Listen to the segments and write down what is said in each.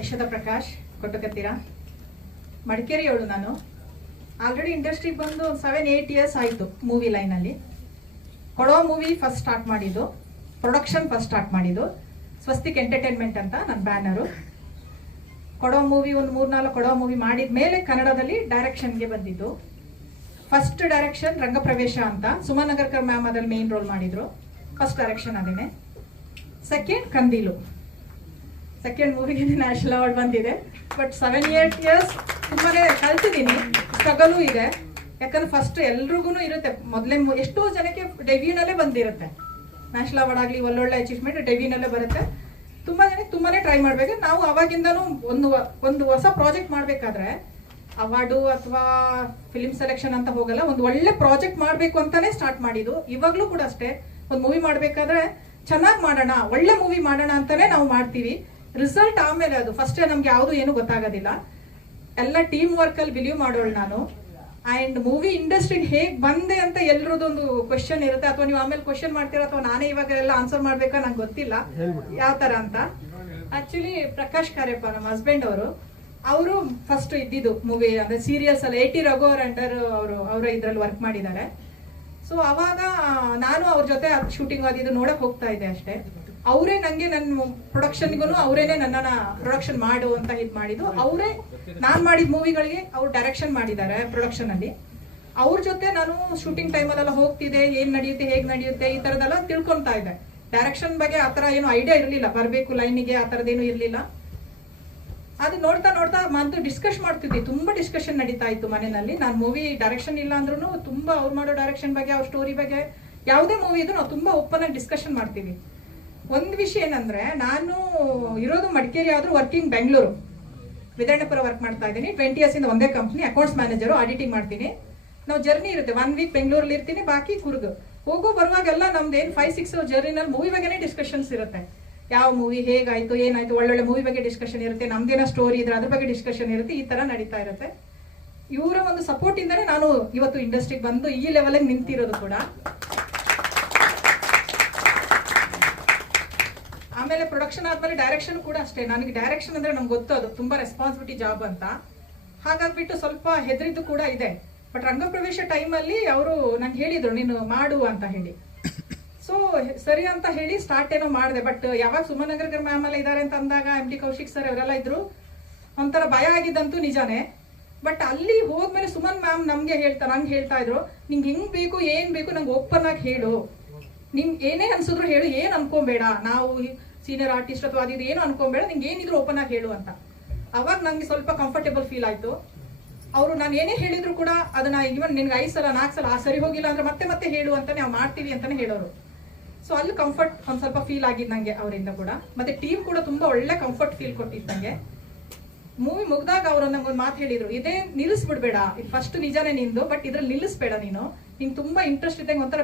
ಯಶೋಧ ಪ್ರಕಾಶ್ ಕೊಟ್ಟಕತ್ತೀರ, ಮಡಿಕೇರಿಯವಳು. ನಾನು ಆಲ್ರೆಡಿ ಇಂಡಸ್ಟ್ರಿಗೆ ಬಂದು 7-8 ಇಯರ್ಸ್ ಆಯಿತು ಮೂವಿ ಲೈನಲ್ಲಿ. ಕೊಡೋ ಮೂವಿ ಫಸ್ಟ್ ಸ್ಟಾರ್ಟ್ ಮಾಡಿದ್ದು, ಪ್ರೊಡಕ್ಷನ್ ಫಸ್ಟ್ ಸ್ಟಾರ್ಟ್ ಮಾಡಿದ್ದು ಸ್ವಸ್ತಿಕ್ ಎಂಟರ್ಟೈನ್ಮೆಂಟ್ ಅಂತ ನನ್ನ ಬ್ಯಾನರು. ಕೊಡೋ ಮೂವಿ ಒಂದು 3-4 ಕೊಡೋ ಮೂವಿ ಮಾಡಿದ ಮೇಲೆ ಕನ್ನಡದಲ್ಲಿ ಡೈರೆಕ್ಷನ್ಗೆ ಬಂದಿದ್ದು. ಫಸ್ಟ್ ಡೈರೆಕ್ಷನ್ ರಂಗಪ್ರವೇಶ ಅಂತ, ಸುಮನ್ ನಗರ್ಕರ್ ಮ್ಯಾಮ್ ಅದ್ರಲ್ಲಿ ಮೇನ್ ರೋಲ್ ಮಾಡಿದ್ರು. ಫಸ್ಟ್ ಡೈರೆಕ್ಷನ್ ಅದೇನೆ. ಸೆಕೆಂಡ್ ಕಂದೀಲು, ಸೆಕೆಂಡ್ ಮೂವಿಗೆ ನ್ಯಾಷನಲ್ ಅವಾರ್ಡ್ ಬಂದಿದೆ. ಬಟ್ 7-8 ಇಯರ್ಸ್ ತುಂಬಾನೇ ಕಲ್ತಿದ್ದೀನಿ, ಸ್ಟ್ರಗಲು ಇದೆ. ಯಾಕಂದ್ರೆ ಫಸ್ಟ್ ಎಲ್ರಿಗೂ ಇರುತ್ತೆ, ಮೊದಲೇ ಎಷ್ಟೋ ಜನಕ್ಕೆ ಡೆಬ್ಯೂನಲ್ಲೇ ಬಂದಿರುತ್ತೆ. ನ್ಯಾಷನಲ್ ಅವಾರ್ಡ್ ಆಗಲಿ ಒಳ್ಳೊಳ್ಳೆ ಅಚೀವ್ಮೆಂಟ್ ಡೆಬ್ಯೂನಲ್ಲೇ ಬರುತ್ತೆ. ತುಂಬಾ ಜನಕ್ಕೆ ತುಂಬಾನೇ ಟ್ರೈ ಮಾಡ್ಬೇಕು. ನಾವು ಅವಾಗಿಂದನೂ ಒಂದು ಹೊಸ ಪ್ರಾಜೆಕ್ಟ್ ಮಾಡ್ಬೇಕಾದ್ರೆ ಅವಾರ್ಡು ಅಥವಾ ಫಿಲ್ಮ್ ಸೆಲೆಕ್ಷನ್ ಅಂತ ಹೋಗಲ್ಲ, ಒಂದು ಒಳ್ಳೆ ಪ್ರಾಜೆಕ್ಟ್ ಮಾಡಬೇಕು ಅಂತಾನೆ ಸ್ಟಾರ್ಟ್ ಮಾಡಿದ್ದು. ಇವಾಗ್ಲೂ ಕೂಡ ಅಷ್ಟೇ, ಒಂದು ಮೂವಿ ಮಾಡ್ಬೇಕಾದ್ರೆ ಚೆನ್ನಾಗಿ ಮಾಡೋಣ, ಒಳ್ಳೆ ಮೂವಿ ಮಾಡೋಣ ಅಂತಾನೆ ನಾವು ಮಾಡ್ತೀವಿ. ರಿಸಲ್ಟ್ ಆಮೇಲೆ, ಅದು ಫಸ್ಟ್ ನಮ್ಗೆ ಯಾವುದು ಏನು ಗೊತ್ತಾಗೋದಿಲ್ಲ. ಎಲ್ಲ ಟೀಮ್ ವರ್ಕ್ ಅಲ್ಲಿ ಬಿಲೀವ್ ಮಾಡೋಳು ನಾನು. ಅಂಡ್ ಮೂವಿ ಇಂಡಸ್ಟ್ರಿಗೆ ಹೇಗ್ ಬಂದೆ ಅಂತ ಎಲ್ರದೊಂದು ಕ್ವೆಶನ್ ಇರುತ್ತೆ, ಅಥವಾ ನೀವು ಆಮೇಲೆ ಕ್ವೆಶನ್ ಮಾಡ್ತೀರಾ ಅಥವಾ ನಾನೇ ಇವಾಗ ಎಲ್ಲ ಆನ್ಸರ್ ಮಾಡ್ಬೇಕಾ ನಂಗೆ ಗೊತ್ತಿಲ್ಲ ಯಾವ ತರ ಅಂತ. ಆಕ್ಚುಲಿ ಪ್ರಕಾಶ್ ಕಾರ್ಯಪ್ಪ ನಮ್ಮ ಹಸ್ಬೆಂಡ್ ಅವರು ಫಸ್ಟ್ ಇದ್ದಿದ್ದು ಮೂವಿ ಅಂದ್ರೆ ಸೀರಿಯಲ್ಸ್ ಅಲ್ಲಿ 80 ರಘು ಅಂಡರ್ ಅವರು ಇದ್ರಲ್ಲಿ ವರ್ಕ್ ಮಾಡಿದ್ದಾರೆ. ಸೊ ಅವಾಗ ನಾನು ಅವ್ರ ಜೊತೆ ಶೂಟಿಂಗ್ ಅದು ನೋಡಕ್ ಹೋಗ್ತಾ ಇದ್ದೆ ಅಷ್ಟೇ. ಅವರೇ ನಂಗೆ ನನ್ನ ಪ್ರೊಡಕ್ಷನ್ಗೂ ಅವರೇನೆ ನನ್ನನ್ನ ಪ್ರೊಡಕ್ಷನ್ ಮಾಡು ಅಂತ ಇದು ಮಾಡಿದ್ದು. ಅವರೇ ನಾನ್ ಮಾಡಿದ ಮೂವಿಗಳಿಗೆ ಅವ್ರು ಡೈರೆಕ್ಷನ್ ಮಾಡಿದ್ದಾರೆ ಪ್ರೊಡಕ್ಷನ್ ಅಲ್ಲಿ. ಅವ್ರ ಜೊತೆ ನಾನು ಶೂಟಿಂಗ್ ಟೈಮಲ್ಲೆಲ್ಲ ಹೋಗ್ತಿದ್ದೆ, ಏನ್ ನಡೆಯುತ್ತೆ ಹೇಗ್ ನಡೆಯುತ್ತೆ ಈ ತರದೆಲ್ಲ ತಿಳ್ಕೊಂತಾ ಇದ್ದೆ. ಡೈರೆಕ್ಷನ್ ಬಗ್ಗೆ ಆತರ ಏನು ಐಡಿಯಾ ಇರ್ಲಿಲ್ಲ, ಬರ್ಬೇಕು ಲೈನಿಗೆ ಆ ತರದೇನು ಇರ್ಲಿಲ್ಲ. ಅದು ನೋಡ್ತಾ ನೋಡ್ತಾ ಮತ್ತು ಡಿಸ್ಕಸ್ ಮಾಡ್ತಿದ್ವಿ, ತುಂಬಾ ಡಿಸ್ಕಷನ್ ನಡೀತಾ ಇತ್ತು ಮನೆಯಲ್ಲಿ. ನಾನು ಮೂವಿ ಡೈರೆಕ್ಷನ್ ಇಲ್ಲ ಅಂದ್ರೂ ತುಂಬಾ ಅವ್ರು ಮಾಡೋ ಡೈರೆಕ್ಷನ್ ಬಗ್ಗೆ, ಅವ್ರ ಸ್ಟೋರಿ ಬಗ್ಗೆ, ಯಾವುದೇ ಮೂವಿ ಇದ್ರು ನಾವು ತುಂಬಾ ಓಪನ್ ಆಗಿ ಡಿಸ್ಕಷನ್ ಮಾಡ್ತೀವಿ. ಒಂದು ವಿಷಯ ಏನಂದ್ರೆ, ನಾನು ಇರೋದು ಮಡಿಕೇರಿ ಆದ್ರೂ ವರ್ಕಿಂಗ್ ಬೆಂಗಳೂರು ವಿಧಾನಪುರ ವರ್ಕ್ ಮಾಡ್ತಾ ಇದ್ದೀನಿ. 20 ಇಯರ್ಸ್ ಇಂದ ಒಂದೇ ಕಂಪ್ನಿ, ಅಕೌಂಟ್ಸ್ ಮ್ಯಾನೇಜರು, ಆಡಿಟಿಂಗ್ ಮಾಡ್ತೀನಿ. ನಾವು ಜರ್ನಿ ಇರುತ್ತೆ, 1 ವೀಕ್ ಬೆಂಗಳೂರಲ್ಲಿ ಇರ್ತೀನಿ, ಬಾಕಿ ಕೂರ್ಗು. ಹೋಗೋ ಬರುವಾಗೆಲ್ಲ ನಮ್ದು ಏನು 5-6 ಜರ್ನಿನಲ್ಲಿ ಮೂವಿ ಬಗ್ಗೆನೇ ಡಿಸ್ಕಷನ್ಸ್ ಇರುತ್ತೆ. ಯಾವ ಮೂವಿ ಹೇಗಾಯ್ತು ಏನಾಯ್ತು, ಒಳ್ಳೊಳ್ಳೆ ಮೂವಿ ಬಗ್ಗೆ ಡಿಸ್ಕಷನ್ ಇರುತ್ತೆ, ನಮ್ದೇನೋ ಸ್ಟೋರಿ ಇದ್ರೆ ಅದ್ರ ಬಗ್ಗೆ ಡಿಸ್ಕಷನ್ ಇರುತ್ತೆ, ಈ ತರ ನಡೀತಾ ಇರುತ್ತೆ. ಇವರ ಒಂದು ಸಪೋರ್ಟ್ ಇಂದಾನೆ ನಾನು ಇವತ್ತು ಇಂಡಸ್ಟ್ರಿಗೆ ಬಂದು ಈ ಲೆವೆಲ್ ನಿಂತಿರೋದು ಕೂಡ. ಆಮೇಲೆ ಪ್ರೊಡಕ್ಷನ್ ಆದ್ಮೇಲೆ ಡೈರೆಕ್ಷನ್ ಕೂಡ ಅಷ್ಟೇ. ನನಗೆ ಡೈರೆಕ್ಷನ್ ಅಂದ್ರೆ ನಮ್ಗೆ ಗೊತ್ತು ಅದು ತುಂಬಾ ರೆಸ್ಪಾನ್ಸಿಬಿಲಿಟಿ ಜಾಬ್ ಅಂತ, ಹಾಗಾಗ್ಬಿಟ್ಟು ಸ್ವಲ್ಪ ಹೆದರಿದ್ದು ಕೂಡ ಇದೆ. ಬಟ್ ರಂಗಪ್ರವೇಶ ಟೈಮಲ್ಲಿ ಅವರು ನಂಗೆ ಹೇಳಿದ್ರು ನೀನು ಮಾಡು ಅಂತ ಹೇಳಿ. ಸೊ ಸರಿ ಅಂತ ಹೇಳಿ ಸ್ಟಾರ್ಟ್ ಏನೋ ಮಾಡಿದೆ. ಬಟ್ ಯಾವಾಗ ಸುಮನ್ ನಗರ್ಕರ್ ಮ್ಯಾಮ್ ಎಲ್ಲ ಇದಾರೆ ಅಂತ ಅಂದಾಗ, MD ಕೌಶಿಕ್ ಸರ್ ಅವರೆಲ್ಲ ಇದ್ರು, ಒಂಥರ ಭಯ ಆಗಿದ್ದಂತೂ ನಿಜಾನೇ. ಬಟ್ ಅಲ್ಲಿ ಹೋದ್ಮೇಲೆ ಸುಮನ್ ಮ್ಯಾಮ್ ನಂಗೆ ಹೇಳ್ತಾ ಇದ್ರು, ನಿಂಗೆ ಹೆಂಗ್ ಬೇಕು ಏನ್ ಬೇಕು ನಂಗೆ ಓಪನ್ ಆಗಿ ಹೇಳು, ನಿಂಗೆ ಏನೇ ಅನ್ಸಿದ್ರು ಹೇಳು, ಏನ್ ಅನ್ಕೊಂಬೇಡ, ನಾವು ಸೀನಿಯರ್ ಆರ್ಟಿಸ್ಟ್ ಅಥವಾ ಅದು ಏನು ಅನ್ಕೊಂಬೇಡ, ನಿಂಗೆ ಏನಿದ್ರು ಓಪನ್ ಆಗಿ ಹೇಳು ಅಂತ. ಅವಾಗ ನಂಗೆ ಸ್ವಲ್ಪ ಕಂಫರ್ಟೇಬಲ್ ಫೀಲ್ ಆಯ್ತು. ಅವರು ನಾನು ಏನೇ ಹೇಳಿದ್ರು ಕೂಡ ಅದನ್ನ ಇವನ್ ನಿನ್ಗೆ 5 ಸಲ 4 ಸಲ ಸರಿ ಹೋಗಿಲ್ಲ ಅಂದ್ರೆ ಮತ್ತೆ ಹೇಳು ಅಂತ ನಾವು ಮಾಡ್ತೀವಿ ಅಂತಾನೆ ಹೇಳೋರು. ಸೊ ಅಲ್ಲಿ ಕಂಫರ್ಟ್ ಒಂದ್ ಸ್ವಲ್ಪ ಫೀಲ್ ಆಗಿದ್ ನಂಗೆ ಅವರಿಂದ ಕೂಡ. ಮತ್ತೆ ಟೀಮ್ ಕೂಡ ತುಂಬಾ ಒಳ್ಳೆ ಕಂಫರ್ಟ್ ಫೀಲ್ ಕೊಟ್ಟಿತ್ತು ನಂಗೆ. ಮೂವಿ ಮುಗ್ದಾಗ ಅವರು ನಂಗೊಂದು ಮಾತು ಹೇಳಿದ್ರು, ಇದೇ ನಿಲ್ಲಿಸ್ಬಿಡ್ಬೇಡ, ಇದು ಫಸ್ಟ್ ನಿಜಾನೇ ನಿಂದು, ಬಟ್ ಇದ್ರಲ್ಲಿ ನಿಲ್ಲಿಸ್ಬೇಡ ನೀನು, ನಿಂಗೆ ತುಂಬಾ ಇಂಟ್ರೆಸ್ಟ್ ಇದ್ದಂಗೆ ಒಂಥರ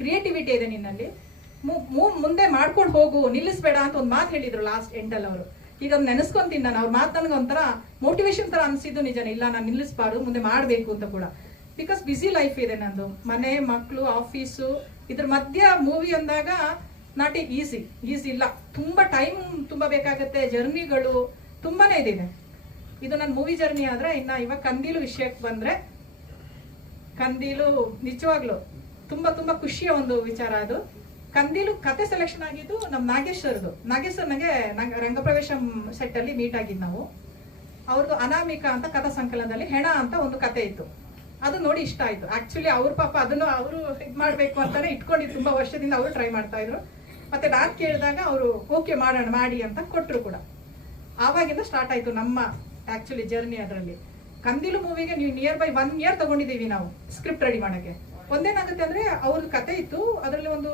ಕ್ರಿಯೇಟಿವಿಟಿ ಇದೆ ನಿನ್ನಲ್ಲಿ, ಮುಂದೆ ಮಾಡ್ಕೊಂಡು ಹೋಗು, ನಿಲ್ಲಿಸ್ಬೇಡ ಅಂತ ಒಂದು ಮಾತು ಹೇಳಿದ್ರು ಲಾಸ್ಟ್ ಎಂಡಲ್ಲಿ ಅವರು. ಈಗ ಅದು ನೆನೆಸ್ಕೊಂತೀನಿ ನಾನು. ಅವ್ರ ಮಾತು ನನಗೆ ಒಂಥರ ಮೋಟಿವೇಶನ್ ತರ ಅನ್ಸಿದ್ದು ನಿಜಾನೇ. ಇಲ್ಲ ನಾನು ನಿಲ್ಲಿಸ್ಬಾರ್ದು, ಮುಂದೆ ಮಾಡ್ಬೇಕು ಅಂತ ಕೂಡ. ಬಿಕಾಸ್ ಬಿಸಿ ಲೈಫ್ ಇದೆ ನಂದು, ಮನೆ ಮಕ್ಕಳು ಆಫೀಸು, ಇದ್ರ ಮಧ್ಯ ಮೂವಿ ಅಂದಾಗ ನಾಟ್ ಈಸಿ ಇಲ್ಲ, ತುಂಬಾ ಟೈಮ್ ತುಂಬಾ ಬೇಕಾಗತ್ತೆ, ಜರ್ನಿಗಳು ತುಂಬಾನೇ ಇದೆ. ಇದು ನನ್ನ ಮೂವಿ ಜರ್ನಿ ಆದ್ರೆ. ಇವಾಗ ಕಂದೀಲು ವಿಷಯಕ್ಕೆ ಬಂದ್ರೆ, ಕಂದೀಲು ನಿಜವಾಗ್ಲು ತುಂಬಾ ಖುಷಿಯ ಒಂದು ವಿಚಾರ. ಅದು ಕಂದೀಲು ಕತೆ ಸೆಲೆಕ್ಷನ್ ಆಗಿದ್ದು ನಮ್ ನಾಗೇಶ್ ಸರ್ ನಂಗೆ ರಂಗಪ್ರವೇಶ ಸೆಟ್ ಅಲ್ಲಿ ಮೀಟ್ ಆಗಿದ್ದು ನಾವು. ಅವ್ರದ್ದು ಅನಾಮಿಕಾ ಅಂತ ಕಥಾ ಸಂಕಲನದಲ್ಲಿ ಹೆಣ ಅಂತ ಒಂದು ಕತೆ ಇತ್ತು, ಅದು ನೋಡಿ ಇಷ್ಟ ಆಯ್ತು. ಆಕ್ಚುಲಿ ಅವ್ರ ಪಾಪ ಅದನ್ನು ಅವರು ಇದ್ ಮಾಡ್ಬೇಕು ಅಂತಾನೆ ಇಟ್ಕೊಂಡಿದ್ದು, ತುಂಬಾ ವರ್ಷದಿಂದ ಅವರು ಟ್ರೈ ಮಾಡ್ತಾ ಇದ್ರು. ಮತ್ತೆ ನಾನ್ ಕೇಳಿದಾಗ ಅವರು ಓಕೆ ಮಾಡೋಣ ಮಾಡಿ ಅಂತ ಕೊಟ್ರು ಕೂಡ. ಆವಾಗಿಂದ ಸ್ಟಾರ್ಟ್ ಆಯ್ತು ನಮ್ಮ ಆಕ್ಚುಲಿ ಜರ್ನಿ. ಅದರಲ್ಲಿ ಕಂದೀಲು ಮೂವಿಗೆ ನೀವು ನಿಯರ್ ಬೈ 1 ಇಯರ್ ತಗೊಂಡಿದ್ದೀವಿ ನಾವು ಸ್ಕ್ರಿಪ್ಟ್ ರೆಡಿ ಮಾಡಕ್ಕೆ. ಒಂದೇನಾಗುತ್ತೆ ಅಂದ್ರೆ ಅವ್ರದ್ದು ಕತೆ ಇತ್ತು, ಅದರಲ್ಲಿ ಒಂದು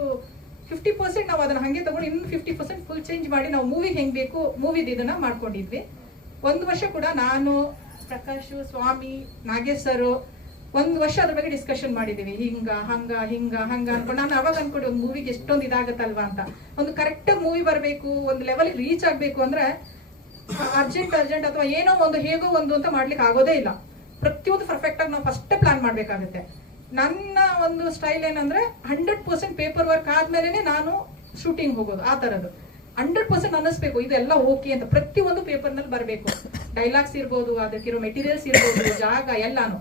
50% ನಾವು ಅದನ್ನ ಹಂಗೆ ತಗೊಂಡು ಇನ್ನು 50% ಫುಲ್ ಚೇಂಜ್ ಮಾಡಿ ನಾವು ಮೂವಿ ಹೆಂಗ್ ಬೇಕು ಮೂವಿದ್ ಇದನ್ನ ಮಾಡ್ಕೊಂಡಿದ್ವಿ. 1 ವರ್ಷ ಕೂಡ ನಾನು, ಪ್ರಕಾಶ್, ಸ್ವಾಮಿ, ನಾಗೇಶ್ ಸರ್ 1 ವರ್ಷ ಅದ್ರ ಬಗ್ಗೆ ಡಿಸ್ಕಷನ್ ಮಾಡಿದೀವಿ. ಹಿಂಗ ಅನ್ಕೊಂಡು ನಾನು ಅವಾಗ ಅನ್ಕೊಂಡು ಒಂದು ಮೂವಿಗೆ ಎಷ್ಟೊಂದು ಇದಾಗತ್ತಲ್ವಾ ಅಂತ. ಒಂದು ಕರೆಕ್ಟ್ ಮೂವಿ ಬರಬೇಕು, ಒಂದು ಲೆವೆಲ್ ರೀಚ್ ಆಗ್ಬೇಕು ಅಂದ್ರೆ ಅರ್ಜೆಂಟ್ ಅಥವಾ ಏನೋ ಒಂದು ಹೇಗೋ ಒಂದು ಅಂತ ಮಾಡ್ಲಿಕ್ಕೆ ಆಗೋದೇ ಇಲ್ಲ. ಪ್ರತಿಯೊಂದು ಪರ್ಫೆಕ್ಟ್ ಆಗಿ ನಾವು ಫಸ್ಟ್ ಪ್ಲಾನ್ ಮಾಡ್ಬೇಕಾಗುತ್ತೆ. ನನ್ನ ಒಂದು ಸ್ಟೈಲ್ ಏನಂದ್ರೆ 100% ಪೇಪರ್ ವರ್ಕ್ ಆದ್ಮೇಲೆ ನಾನು ಶೂಟಿಂಗ್ ಹೋಗೋದು, ಆ ತರದ್ದು. 100% ಅನ್ನಿಸ್ಬೇಕು ಇದೆಲ್ಲ ಓಕೆ ಅಂತ. ಪ್ರತಿಯೊಂದು ಪೇಪರ್ನಲ್ಲಿ ಬರಬೇಕು, ಡೈಲಾಗ್ಸ್ ಇರ್ಬೋದು, ಅದಕ್ಕಿರೋ ಮೆಟೀರಿಯಲ್ಸ್ ಇರ್ಬೋದು, ಜಾಗ ಎಲ್ಲಾನು.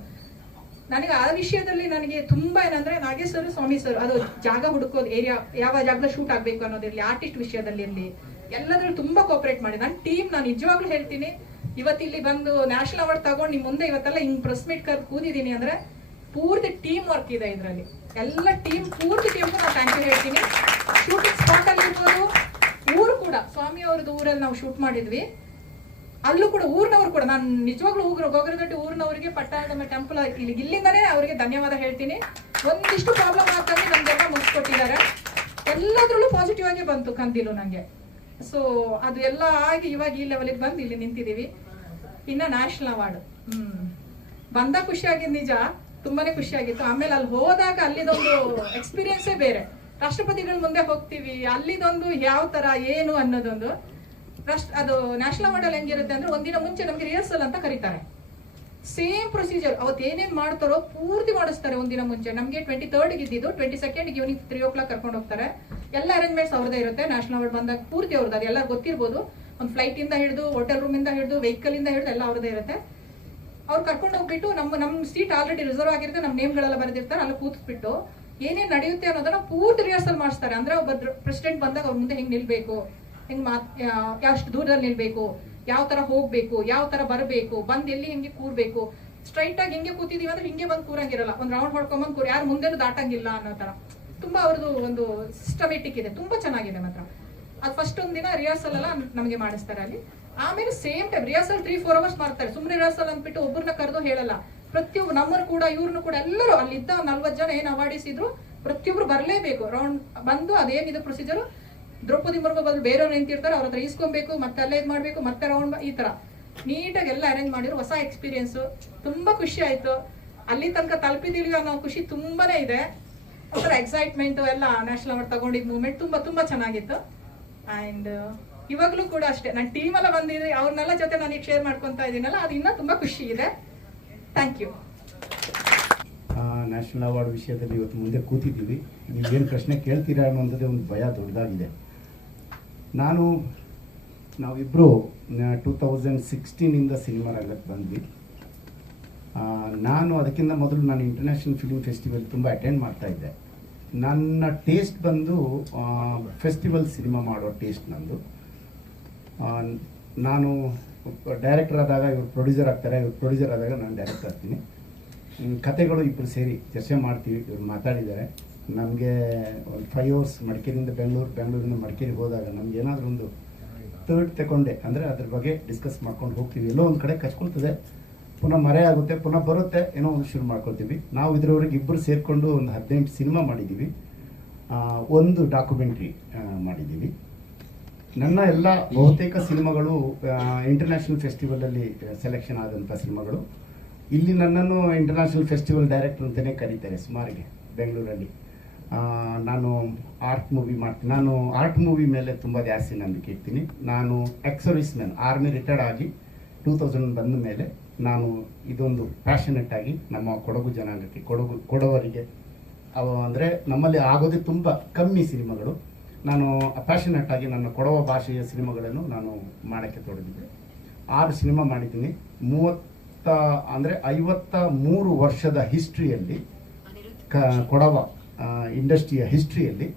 ನನಗೆ ಆ ವಿಷಯದಲ್ಲಿ ನನಗೆ ತುಂಬಾ ಏನಂದ್ರೆ ನಾಗೇಶ್ ಸರ್, ಸ್ವಾಮಿ ಸರ್, ಅದು ಜಾಗ ಹುಡುಕೋದು, ಏರಿಯಾ ಯಾವ ಜಾಗದಲ್ಲಿ ಶೂಟ್ ಆಗ್ಬೇಕು ಅನ್ನೋದಿರ್ಲಿ, ಆರ್ಟಿಸ್ಟ್ ವಿಷಯದಲ್ಲಿ ಇರಲಿ, ಎಲ್ಲದ್ರಲ್ಲಿ ತುಂಬಾ ಕೋಪರೇಟ್ ಮಾಡಿ. ನನ್ನ ಟೀಮ್, ನಾನು ನಿಜವಾಗ್ಲೂ ಹೇಳ್ತೀನಿ, ಇವತ್ತಿಲ್ಲಿ ಬಂದು ನ್ಯಾಷನಲ್ ಅವಾರ್ಡ್ ತಗೊಂಡು ನಿಮ್ ಮುಂದೆ ಇವತ್ತೆಲ್ಲ ಹಿಂಗ್ ಪ್ರೆಸ್ ಮೀಟ್ ಕರೆದು ಕೂದಿದ್ದೀನಿ ಅಂದ್ರೆ ಪೂರ್ತಿ ಟೀಮ್ ವರ್ಕ್ ಇದೆ ಇದರಲ್ಲಿ. ಎಲ್ಲ ಪೂರ್ತಿ ಟೀಮ್ ನಾನು ಥ್ಯಾಂಕ್ ಯು ಹೇಳ್ತೀನಿ. ಶೂಟಿಂಗ್ ಸ್ಪಾಟ್ ಅಲ್ಲಿ ಇರ್ಬೋದು, ಊರು ಕೂಡ ಸ್ವಾಮಿ ಅವ್ರದ್ದು ಊರಲ್ಲಿ ನಾವು ಶೂಟ್ ಮಾಡಿದ್ವಿ, ಅಲ್ಲೂ ಕೂಡ ಊರಿನವ್ರು ಕೂಡ, ನಾನು ನಿಜವಾಗ್ಲೂ ಗೋಗರದೊಡ್ಡಿ ಊರಿನವರಿಗೆ, ಪಟ್ಟಣದ ಟೆಂಪಲ್ ಇಲ್ಲಿಂದನೇ ಅವರಿಗೆ ಧನ್ಯವಾದ ಹೇಳ್ತೀನಿ. ಒಂದಿಷ್ಟು ಪ್ರಾಬ್ಲಮ್ ಆಗ್ತದೆ ನಮ್ಗೆಲ್ಲ ಮುಗಿಸ್ಕೊಟ್ಟಿದ್ದಾರೆ, ಎಲ್ಲದ್ರಲ್ಲೂ ಪಾಸಿಟಿವ್ ಆಗಿ ಬಂತು ಕಂದಿಲು ನಂಗೆ. ಸೊ ಅದು ಎಲ್ಲ ಆಗಿ ಇವಾಗ ಈ ಲೆವೆಲ್ಗೆ ಬಂದು ಇಲ್ಲಿ ನಿಂತಿದ್ದೀವಿ. ಇನ್ನ ನ್ಯಾಷನಲ್ ಅವಾರ್ಡ್ ಬಂದ ಖುಷಿಯಾಗಿದ್ದು ನಿಜ, ತುಂಬಾನೇ ಖುಷಿಯಾಗಿತ್ತು. ಆಮೇಲೆ ಅಲ್ಲಿ ಹೋದಾಗ ಅಲ್ಲಿದೊಂದು ಎಕ್ಸ್ಪೀರಿಯನ್ಸೇ ಬೇರೆ. ರಾಷ್ಟ್ರಪತಿಗಳ ಮುಂದೆ ಹೋಗ್ತೀವಿ, ಅಲ್ಲಿದೊಂದು ಯಾವ ತರ ಏನು ಅನ್ನೋದೊಂದು ಅದು ನ್ಯಾಷನಲ್ ಅವಾರ್ಡ್ ಅಲ್ಲಿ ಹೆಂಗಿರುತ್ತೆ ಅಂದ್ರೆ, ಒಂದಿನ ಮುಂಚೆ ನಮ್ಗೆ ರಿಹರ್ಸಲ್ ಅಂತ ಕರೀತಾರೆ. ಸೇಮ್ ಪ್ರೊಸೀಜರ್ ಅವತ್ತು ಏನೇನ್ ಮಾಡ್ತಾರೋ ಪೂರ್ತಿ ಮಾಡಿಸ್ತಾರೆ ಒಂದಿನ ಮುಂಚೆ. ನಮ್ಗೆ 23rd ಇದ್ದಿದ್ದು, 22nd ಈವ್ನಿಂಗ್ 3 o'clock ಕರ್ಕೊಂಡು ಹೋಗ್ತಾರೆ. ಎಲ್ಲ ಅರೇಂಜ್ಮೆಂಟ್ಸ್ ಅವ್ರದೇ ಇರುತ್ತೆ. ನ್ಯಾಷನಲ್ ಅವಾರ್ಡ್ ಬಂದಾಗ ಪೂರ್ತಿ ಅವ್ರದ್ದು, ಅದೆಲ್ಲ ಗೊತ್ತಿರ್ಬೋದು. ಒಂದು ಫ್ಲೈಟ್ ಇಂದ ಹಿಡಿದು, ಹೋಟೆಲ್ ರೂಮ್ ಇಂದ ಹಿಡಿದು, ವೆಹಿಕಲ್ ಇಂದ ಹಿಡಿದು ಎಲ್ಲ ಅವ್ರದೇ ಇರುತ್ತೆ. ಅವ್ರು ಕರ್ಕೊಂಡು ಹೋಗ್ಬಿಟ್ಟು ನಮ್ಮ ಸೀಟ್ ಆಲ್ರೆಡಿ ರಿಸರ್ವ್ ಆಗಿರುತ್ತೆ, ನಮ್ಮ ನೇಮ್ಗಳೆಲ್ಲ ಬರೆದಿರ್ತಾರೆ, ಅಲ್ಲಿ ಕೂತ್ಬಿಟ್ಟು ಏನೇನ್ ನಡೆಯುತ್ತೆ ಅನ್ನೋದನ್ನ ಪೂರ್ತಿ ರಿಹರ್ಸಲ್ ಮಾಡಿಸ್ತಾರೆ. ಅಂದ್ರೆ ಒಬ್ಬ ಪ್ರೆಸಿಡೆಂಟ್ ಬಂದಾಗ ಅವ್ರ ಮುಂದೆ ಹೆಂಗ್ ನಿಲ್ಬೇಕು, ಹೆಂಗ್ ಎಷ್ಟು ದೂರದಲ್ಲಿ ನಿಲ್ಬೇಕು, ಯಾವ ತರ ಹೋಗ್ಬೇಕು, ಯಾವ ತರ ಬರಬೇಕು, ಬಂದ್ ಎಲ್ಲಿ ಹೆಂಗೆ ಕೂರ್ಬೇಕು, ಸ್ಟ್ರೈಟ್ ಆಗಿ ಹಿಂಗೆ ಕೂತಿದೀವಿ ಅಂದ್ರೆ ಹಿಂಗೆ ಬಂದ್ ಕೂರಂಗಿರಲ್ಲ, ಒಂದ್ ರೌಂಡ್ ಹೊಡ್ಕೊಂಬಂದ್ ಕೂರ್, ಯಾರು ಮುಂದೆನೂ ದಾಟಂಗಿಲ್ಲ ಅನ್ನೋ ತರ ತುಂಬಾ ಅವ್ರದ್ದು ಒಂದು ಸಿಸ್ಟಮೆಟಿಕ್ ಇದೆ, ತುಂಬಾ ಚೆನ್ನಾಗಿದೆ ಮಾತ್ರ. ಅದು ಫಸ್ಟ್ ಒಂದಿನ ರಿಹರ್ಸಲ್ ಎಲ್ಲ ನಮಗೆ ಮಾಡಿಸ್ತಾರೆ ಅಲ್ಲಿ. ಆಮೇಲೆ ಸೇಮ್ ಟೈಮ್ ರಿಹರ್ಸಲ್ 3-4 hours ಮಾಡ್ತಾರೆ. ಸುಮ್ಮನೆ ರಿಹರ್ಸಲ್ ಅಂದ್ಬಿಟ್ಟು ಒಬ್ಬರನ್ನ ಕರೆದು ಹೇಳಲ್ಲ. ಪ್ರತಿಯೊಬ್ಬರು ನಮ್ಮನ್ನು ಕೂಡ ಇವ್ರನ್ನು ಕೂಡ ಎಲ್ಲರೂ ಅಲ್ಲಿದ್ದ 40 ಜನ ಏನ್ ಅವಾರ್ಡಿಸ್ ಇದ್ರು ಪ್ರತಿಯೊಬ್ರು ಬರಲೇಬೇಕು. ರೌಂಡ್ ಬಂದು ಅದೇನಿದೆ ಪ್ರೊಸೀಜರ್, ದ್ರೌಪದಿ ಮುರ್ಮು ಬದಲು ಬೇರೆಯವ್ರು ನಿಂತಿರ್ತಾರೆ, ಅವ್ರ ಹತ್ರ ಇಸ್ಕೊಬೇಕು, ಮತ್ತೆ ಅಲ್ಲೇ ಇದು ಮಾಡ್ಬೇಕು, ಮತ್ತೆ ರೌಂಡ್ ಈ ತರ ನೀಟಾಗಿ ಎಲ್ಲ ಅರೇಂಜ್ ಮಾಡಿದ್ರು. ಹೊಸ ಎಕ್ಸ್ಪೀರಿಯನ್ಸ್, ತುಂಬಾ ಖುಷಿ ಆಯ್ತು. ಅಲ್ಲಿ ತನಕ ತಲುಪಿದೀವಿ ಅನ್ನೋ ಖುಷಿ ತುಂಬಾನೇ ಇದೆ. ಒಂಥರ ಎಕ್ಸೈಟ್ಮೆಂಟ್ ಎಲ್ಲ. ನ್ಯಾಷನಲ್ ಅವಾರ್ಡ್ ತಗೊಂಡಿದ್ ಮೂಮೆಂಟ್ ತುಂಬಾ ಚೆನ್ನಾಗಿತ್ತು. ಅಂಡ್ ಇವಾಗ್ಲೂ ಕೂಡ ಅಷ್ಟೇ, ನನ್ನ ಟೀಮ್ ಎಲ್ಲ ಬಂದಿದೆ, ಅವ್ರನ್ನೆಲ್ಲ ಜೊತೆ ನನಗೆ ಶೇರ್ ಮಾಡ್ಕೊಂತ ಇದೀನಲ್ಲ, ಅದು ಇನ್ನೂ ತುಂಬಾ ಖುಷಿ ಇದೆ. Thank you. ನ್ಯಾಷನಲ್ ಅವಾರ್ಡ್ ವಿಷಯದಲ್ಲಿ ಇವತ್ತು ಮುಂದೆ ಕೂತಿದ್ದೀವಿ. ನೀವೇನು ಪ್ರಶ್ನೆ ಕೇಳ್ತೀರಾ ಅನ್ನೋಂಥದ್ದೇ ಒಂದು ಭಯ ದೊಡ್ಡದಾಗಿದೆ. ನಾವಿಬ್ಬರು 2016 ಸಿನಿಮಾ ರಂಗಕ್ಕೆ ಬಂದ್ವಿ. ನಾನು ಅದಕ್ಕಿಂತ ಮೊದಲು ನಾನು ಇಂಟರ್ನ್ಯಾಷನಲ್ ಫಿಲ್ಮ್ ಫೆಸ್ಟಿವಲ್ ತುಂಬ ಅಟೆಂಡ್ ಮಾಡ್ತಾ ಇದ್ದೆ. ನನ್ನ ಟೇಸ್ಟ್ ಬಂದು ಫೆಸ್ಟಿವಲ್ ಸಿನಿಮಾ ಮಾಡೋ ಟೇಸ್ಟ್ ನಂದು. ನಾನು ಡೈರೆಕ್ಟರ್ ಆದಾಗ ಇವ್ರು ಪ್ರೊಡ್ಯೂಸರ್ ಆಗ್ತಾರೆ, ಇವ್ರು ಪ್ರೊಡ್ಯೂಸರ್ ಆದಾಗ ನಾನು ಡೈರೆಕ್ಟರ್ ಆಗ್ತೀನಿ. ಕತೆಗಳು ಇಬ್ಬರು ಸೇರಿ ಚರ್ಚೆ ಮಾಡ್ತೀವಿ. ಇವ್ರು ಮಾತಾಡಿದ್ದಾರೆ. ನಮಗೆ ಒಂದು 5 hours ಮಡಿಕೇರಿಯಿಂದ ಬೆಂಗಳೂರಿಂದ ಮಡಿಕೇರಿ ಹೋದಾಗ ನಮ್ಗೆ ಏನಾದರೂ ಒಂದು ಥರ್ಡ್ ತಗೊಂಡೆ ಅಂದರೆ ಅದ್ರ ಬಗ್ಗೆ ಡಿಸ್ಕಸ್ ಮಾಡ್ಕೊಂಡು ಹೋಗ್ತೀವಿ. ಎಲ್ಲೋ ಒಂದು ಕಡೆ ಕಚ್ಕೊಳ್ತದೆ, ಪುನಃ ಮರೆ ಆಗುತ್ತೆ, ಪುನಃ ಬರುತ್ತೆ, ಏನೋ ಒಂದು ಶುರು ಮಾಡ್ಕೊಳ್ತೀವಿ. ನಾವು ಇದ್ರವರೆಗೆ ಇಬ್ಬರು ಸೇರಿಕೊಂಡು ಒಂದು 18 ಸಿನಿಮಾ ಮಾಡಿದ್ದೀವಿ, ಒಂದು ಡಾಕ್ಯುಮೆಂಟ್ರಿ ಮಾಡಿದ್ದೀವಿ. ನನ್ನ ಎಲ್ಲ ಬಹುತೇಕ ಸಿನಿಮಾಗಳು ಇಂಟರ್ನ್ಯಾಷನಲ್ ಫೆಸ್ಟಿವಲಲ್ಲಿ ಸೆಲೆಕ್ಷನ್ ಆದಂಥ ಸಿನಿಮಾಗಳು. ಇಲ್ಲಿ ನನ್ನನ್ನು ಇಂಟರ್ನ್ಯಾಷನಲ್ ಫೆಸ್ಟಿವಲ್ ಡೈರೆಕ್ಟರ್ ಅಂತಲೇ ಕರೀತಾರೆ ಸುಮಾರಿಗೆ ಬೆಂಗಳೂರಲ್ಲಿ. ನಾನು ಆರ್ಟ್ ಮೂವಿ ಮಾಡ್ತೀನಿ. ನಾನು ಆರ್ಟ್ ಮೂವಿ ಮೇಲೆ ತುಂಬ ಜಾಸ್ತಿ ನಂಬಿಕೆ ಇಡ್ತೀನಿ. ನಾನು ಎಕ್ಸ್-ಸರ್ವಿಸ್ ಮ್ಯಾನ್, ಆರ್ಮಿ ರಿಟೈರ್ಡ್ ಆಗಿ 2000 ಬಂದ ಮೇಲೆ ನಾನು ಇದೊಂದು ಪ್ಯಾಷನೆಟ್ ಆಗಿ ನಮ್ಮ ಕೊಡಗು ಜನಾಂಗಕ್ಕೆ, ಕೊಡವರಿಗೆ ಅಂದರೆ ನಮ್ಮಲ್ಲಿ ಆಗೋದೇ ತುಂಬ ಕಮ್ಮಿ ಸಿನಿಮಾಗಳು. ನಾನು ಪ್ಯಾಷನೆಟ್ ಆಗಿ ನನ್ನ ಕೊಡವ ಭಾಷೆಯ ಸಿನಿಮಾಗಳನ್ನು ನಾನು ಮಾಡೋಕ್ಕೆ ತೊಡಗಿದ್ದೆ. 6 ಸಿನಿಮಾ ಮಾಡಿದ್ದೀನಿ. 53 ವರ್ಷದ ಹಿಸ್ಟ್ರಿಯಲ್ಲಿ, ಕೊಡವ ಇಂಡಸ್ಟ್ರಿಯ ಹಿಸ್ಟ್ರಿಯಲ್ಲಿ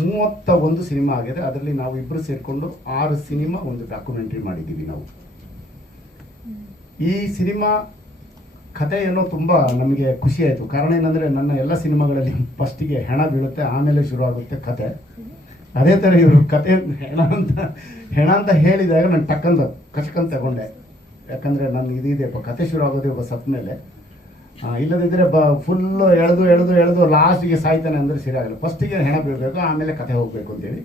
31 ಸಿನಿಮಾ ಆಗಿದೆ. ಅದರಲ್ಲಿ ನಾವು ಇಬ್ಬರು ಸೇರಿಕೊಂಡು 6 ಸಿನಿಮಾ, ಒಂದು ಡಾಕ್ಯುಮೆಂಟ್ರಿ ಮಾಡಿದ್ದೀವಿ ನಾವು. ಈ ಸಿನಿಮಾ ಕತೆ ಏನೋ ತುಂಬ ನಮಗೆ ಖುಷಿ ಆಯಿತು. ಕಾರಣ ಏನಂದರೆ ನನ್ನ ಎಲ್ಲ ಸಿನಿಮಾಗಳಲ್ಲಿ ಫಸ್ಟಿಗೆ ಹೆಣ ಬೀಳುತ್ತೆ, ಆಮೇಲೆ ಶುರು ಆಗುತ್ತೆ ಕತೆ. ಅದೇ ಥರ ಇವರು ಕತೆ ಹೆಣ ಅಂತ ಹೇಳಿದಾಗ ನಾನು ಟಕ್ಕಂತ ಕಚ್ಕಂತ ತಗೊಂಡೆ. ಯಾಕಂದರೆ ನಾನು ಇದಿದೆಪ್ಪ ಕತೆ ಶುರು ಆಗೋದೇ ಒಬ್ಬ ಸತ್ತ ಮೇಲೆ, ಇಲ್ಲದಿದ್ದರೆ ಫುಲ್ಲು ಎಳೆದು ಲಾಸ್ಟಿಗೆ ಸಾಯ್ತಾನೆ ಅಂದರೆ ಸರಿ ಆಗಲ್ಲ. ಫಸ್ಟಿಗೆ ಹೆಣ ಬೀಳಬೇಕು, ಆಮೇಲೆ ಕತೆ ಹೋಗಬೇಕು ಅಂತೇಳಿ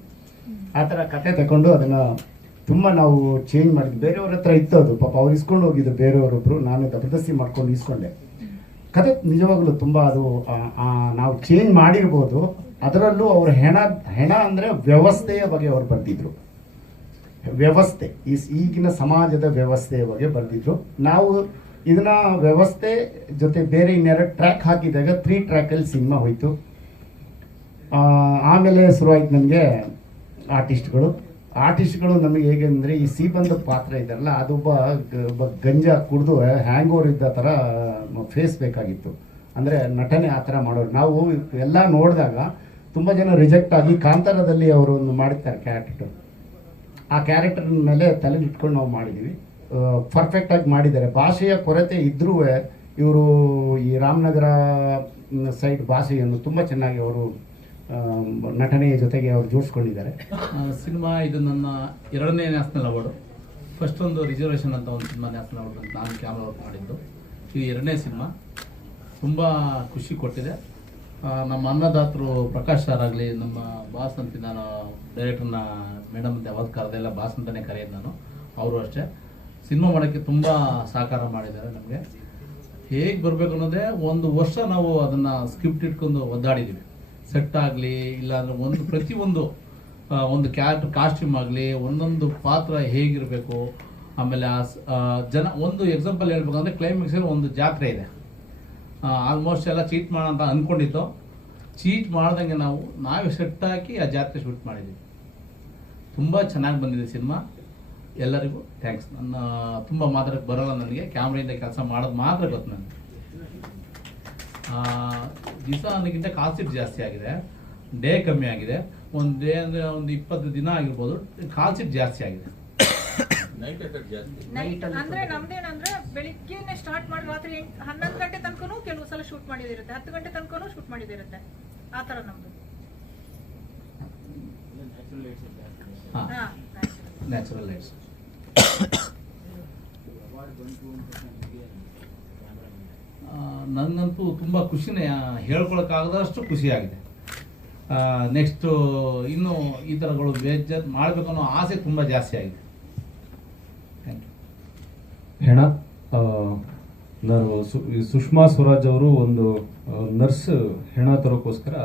ಆ ಥರ ಕತೆ ತಗೊಂಡು ಅದನ್ನು ತುಂಬ ನಾವು ಚೇಂಜ್ ಮಾಡಿದ್ವಿ. ಬೇರೆಯವ್ರ ಹತ್ರ ಇತ್ತು ಅದು, ಪಾಪ ಅವ್ರು ಇಸ್ಕೊಂಡು ಹೋಗಿದ್ದು ಬೇರೆಯವರೊಬ್ಬರು, ನಾನು ಜಬರ್ದಸ್ತಿ ಮಾಡ್ಕೊಂಡು ಇಸ್ಕೊಂಡೆ. ಕತೆ ನಿಜವಾಗ್ಲೂ ತುಂಬ ಅದು ನಾವು ಚೇಂಜ್ ಮಾಡಿರ್ಬೋದು. ಅದರಲ್ಲೂ ಅವರು ಹೆಣ ಅಂದರೆ ವ್ಯವಸ್ಥೆಯ ಬಗ್ಗೆ ಅವ್ರು ಬರೆದಿದ್ರು. ವ್ಯವಸ್ಥೆ, ಈಗಿನ ಸಮಾಜದ ವ್ಯವಸ್ಥೆಯ ಬಗ್ಗೆ ಬರೆದಿದ್ರು. ನಾವು ಇದನ್ನ ವ್ಯವಸ್ಥೆ ಜೊತೆ ಬೇರೆ 2 ಟ್ರ್ಯಾಕ್ ಹಾಕಿದಾಗ 3 ಟ್ರ್ಯಾಕಲ್ಲಿ ಸಿನಿಮಾ ಹೋಯ್ತು. ಆಮೇಲೆ ಶುರುವಾಯ್ತು ನನಗೆ ಆರ್ಟಿಸ್ಟ್ಗಳು ನಮಗೆ ಹೇಗೆ ಅಂದರೆ ಈ ಸೀಬಂದ ಪಾತ್ರ ಇದೆಲ್ಲ ಅದು ಒಬ್ಬ ಗಂಜ ಕುಡಿದು ಹ್ಯಾಂಗ್ ಓವರ್ ಇದ್ದ ಥರ ಫೇಸ್ ಬೇಕಾಗಿತ್ತು. ಅಂದರೆ ನಟನೆ ಆ ಥರ ಮಾಡೋರು. ನಾವು ಎಲ್ಲ ನೋಡಿದಾಗ ತುಂಬ ಜನ ರಿಜೆಕ್ಟ್ ಆಗಿ ಕಾಂತಾರದಲ್ಲಿ ಅವರು ಒಂದು ಮಾಡಿರ್ತಾರೆ ಕ್ಯಾರೆಕ್ಟರ್. ಆ ಕ್ಯಾರೆಕ್ಟರ್ ಮೇಲೆ ತಲೆ ಇಟ್ಕೊಂಡು ನಾವು ಮಾಡಿದ್ದೀವಿ. ಪರ್ಫೆಕ್ಟಾಗಿ ಮಾಡಿದ್ದಾರೆ. ಭಾಷೆಯ ಕೊರತೆ ಇದ್ದರೂ ಇವರು ಈ ರಾಮನಗರ ಸೈಡ್ ಭಾಷೆಯನ್ನು ತುಂಬ ಚೆನ್ನಾಗಿ ಅವರು ನಟನೆಯ ಜೊತೆಗೆ ಅವರು ಜೋಡಿಸ್ಕೊಂಡಿದ್ದಾರೆ. ಸಿನಿಮಾ ಇದು ನನ್ನ 2ನೇ ನ್ಯಾಷನಲ್ ಅವಾರ್ಡು. ಫಸ್ಟ್ ಒಂದು ರಿಸರ್ವೇಷನ್ ಅಂತ ಒಂದು ಸಿನಿಮಾ ನ್ಯಾಷನಲ್ ಅವಾರ್ಡ್ ಅಂತ ನಾನು ಕ್ಯಾಮ್ರಾ ವರ್ಕ್ ಮಾಡಿದ್ದು. ಇದು 2ನೇ ಸಿನಿಮಾ. ತುಂಬ ಖುಷಿ ಕೊಟ್ಟಿದೆ. ನಮ್ಮ ಅನ್ನದಾತರು ಪ್ರಕಾಶ್ ಸರ್ ಆಗಲಿ, ನಮ್ಮ ಬಾಸ್ ಅಂತ ನಾನು ಡೈರೆಕ್ಟರ್ನ ಮೇಡಮ್ ಅಂತ ಯಾವತ್ತು ಕರೆದೆಲ್ಲ ಬಾಸ್ ಅಂತಲೇ ಕರೆಯೋದು ನಾನು. ಅವರು ಅಷ್ಟೇ ಸಿನಿಮಾ ಮಾಡೋಕ್ಕೆ ತುಂಬ ಸಹಕಾರ ಮಾಡಿದ್ದಾರೆ ನಮಗೆ. ಹೇಗೆ ಬರಬೇಕು ಅನ್ನೋದೇ 1 ವರ್ಷ ನಾವು ಅದನ್ನು ಸ್ಕ್ರಿಪ್ಟ್ ಇಟ್ಕೊಂಡು ಒದ್ದಾಡಿದ್ದೀವಿ. ಸೆಟ್ ಆಗಲಿ ಇಲ್ಲಾಂದರೆ ಪ್ರತಿಯೊಂದು ಒಂದು ಕ್ಯಾರೆಕ್ಟರ್ ಕಾಸ್ಟ್ಯೂಮ್ ಆಗಲಿ, ಒಂದೊಂದು ಪಾತ್ರ ಹೇಗಿರಬೇಕು. ಆಮೇಲೆ ಜನ ಒಂದು ಎಕ್ಸಾಂಪಲ್ ಹೇಳ್ಬೇಕಂದ್ರೆ ಕ್ಲೈಮ್ಯಾಕ್ಸಲ್ಲಿ ಒಂದು ಜಾತ್ರೆ ಇದೆ. ಆಲ್ಮೋಸ್ಟ್ ಎಲ್ಲ ಚೀಟ್ ಮಾಡೋಣ ಅಂತ ಅಂದ್ಕೊಂಡಿದ್ದು, ಚೀಟ್ ಮಾಡ್ದಂಗೆ ನಾವೇ ಸೆಟ್ ಹಾಕಿ ಆ ಜಾತ್ರೆ ಶೂಟ್ ಮಾಡಿದ್ದೀವಿ. ತುಂಬ ಚೆನ್ನಾಗಿ ಬಂದಿದೆ ಸಿನಿಮಾ. ಎಲ್ಲರಿಗೂ ಥ್ಯಾಂಕ್ಸ್. ನನ್ನ ತುಂಬ ಮಾತಾಡೋಕ್ಕೆ ಬರೋಲ್ಲ ನನಗೆ. ಕ್ಯಾಮ್ರೆಯಿಂದ ಕೆಲಸ ಮಾಡೋದು ಮಾತ್ರ ಗೊತ್ತು ನನಗೆ. ದಿವಸ ಅನ್ನೋಕ್ಕಿಂತ ಕಾನ್ಸೆಪ್ಟ್ ಜಾಸ್ತಿ ಆಗಿದೆ, ಡೇ ಕಮ್ಮಿ ಆಗಿದೆ. ಒಂದು ಡೇ ಅಂದರೆ ಒಂದು 20 ದಿನ ಆಗಿರ್ಬೋದು. ಕಾನ್ಸೆಪ್ಟ್ ಜಾಸ್ತಿ ಆಗಿದೆ. ನೈಟ್ ಅಂದ್ರೆ ನಮ್ದೇನಂದ್ರೆ ಬೆಳಿಗ್ಗೆನೆ ಸ್ಟಾರ್ಟ್ ಮಾಡಿ ರಾತ್ರಿ 11 ಗಂಟೆ ತನಕನೂ ಕೆಲವು ಸಲ ಶೂಟ್ ಮಾಡಿದಿರುತ್ತೆ, 10 ಗಂಟೆ ತನಕನೂ ಶೂಟ್ ಮಾಡಿದಿರುತ್ತೆ. ಆ ತರ ನಮ್ದು ನ್ಯಾಚುರಲ್ ಲೈಟ್ಸ್. ನನಗಂತೂ ತುಂಬ ಖುಷಿನೇ, ಹೇಳ್ಕೊಳಕ್ಕಾಗದಷ್ಟು ಖುಷಿಯಾಗಿದೆ. ನೆಕ್ಸ್ಟು ಇನ್ನೂ ಈ ಥರಗಳು ಬೇಜಾರು ಮಾಡಬೇಕು ಅನ್ನೋ ಆಸೆ ತುಂಬ ಜಾಸ್ತಿ ಆಗಿದೆ. ಹೆಣ, ನಾನು ಸುಷ್ಮಾ ಸ್ವರಾಜ್ ಅವರು ಒಂದು ನರ್ಸ್ ಹೆಣ ತರೋಕ್ಕೋಸ್ಕರ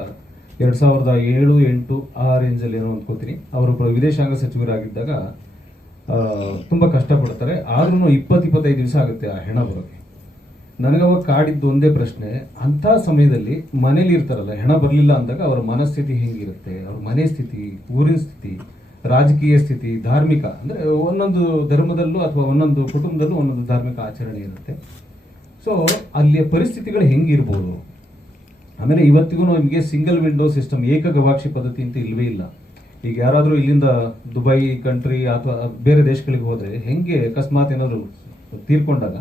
2007, 8 ಆ ರೇಂಜಲ್ಲಿ ಏನೋ ಅಂದ್ಕೋತೀನಿ. ಅವರು ವಿದೇಶಾಂಗ ಸಚಿವರಾಗಿದ್ದಾಗ ತುಂಬ ಕಷ್ಟಪಡ್ತಾರೆ. ಆದ್ರೂ 20-25 ದಿವಸ ಆಗುತ್ತೆ ಆ ಹೆಣ ಬರೋಕ್ಕೆ. ನನಗವಾಗ ಕಾಡಿದ್ದು ಒಂದೇ ಪ್ರಶ್ನೆ, ಅಂಥ ಸಮಯದಲ್ಲಿ ಮನೇಲಿ ಇರ್ತಾರಲ್ಲ, ಹೆಣ ಬರಲಿಲ್ಲ ಅಂದಾಗ ಅವರ ಮನಸ್ಥಿತಿ ಹೆಂಗಿರುತ್ತೆ, ಅವ್ರ ಮನೆ ಸ್ಥಿತಿ, ಊರಿನ ಸ್ಥಿತಿ, ರಾಜಕೀಯ ಸ್ಥಿತಿ, ಧಾರ್ಮಿಕ, ಅಂದರೆ ಒಂದೊಂದು ಧರ್ಮದಲ್ಲೂ ಅಥವಾ ಒಂದೊಂದು ಕುಟುಂಬದಲ್ಲೂ ಒಂದೊಂದು ಧಾರ್ಮಿಕ ಆಚರಣೆ ಇರುತ್ತೆ. ಸೊ ಅಲ್ಲಿಯ ಪರಿಸ್ಥಿತಿಗಳು ಹೆಂಗಿರ್ಬೋದು. ಆಮೇಲೆ ಇವತ್ತಿಗೂ ನಿಮಗೆ ಸಿಂಗಲ್ ವಿಂಡೋ ಸಿಸ್ಟಮ್, ಏಕ ಗವಾಕ್ಷಿ ಪದ್ಧತಿ ಅಂತ ಇಲ್ಲವೇ ಇಲ್ಲ. ಈಗ ಯಾರಾದರೂ ಇಲ್ಲಿಂದ ದುಬೈ ಕಂಟ್ರಿ ಅಥವಾ ಬೇರೆ ದೇಶಗಳಿಗೆ ಹೋದರೆ ಹೆಂಗೆ ಅಕಸ್ಮಾತ್ ಏನಾದರೂ ತೀರ್ಕೊಂಡಾಗ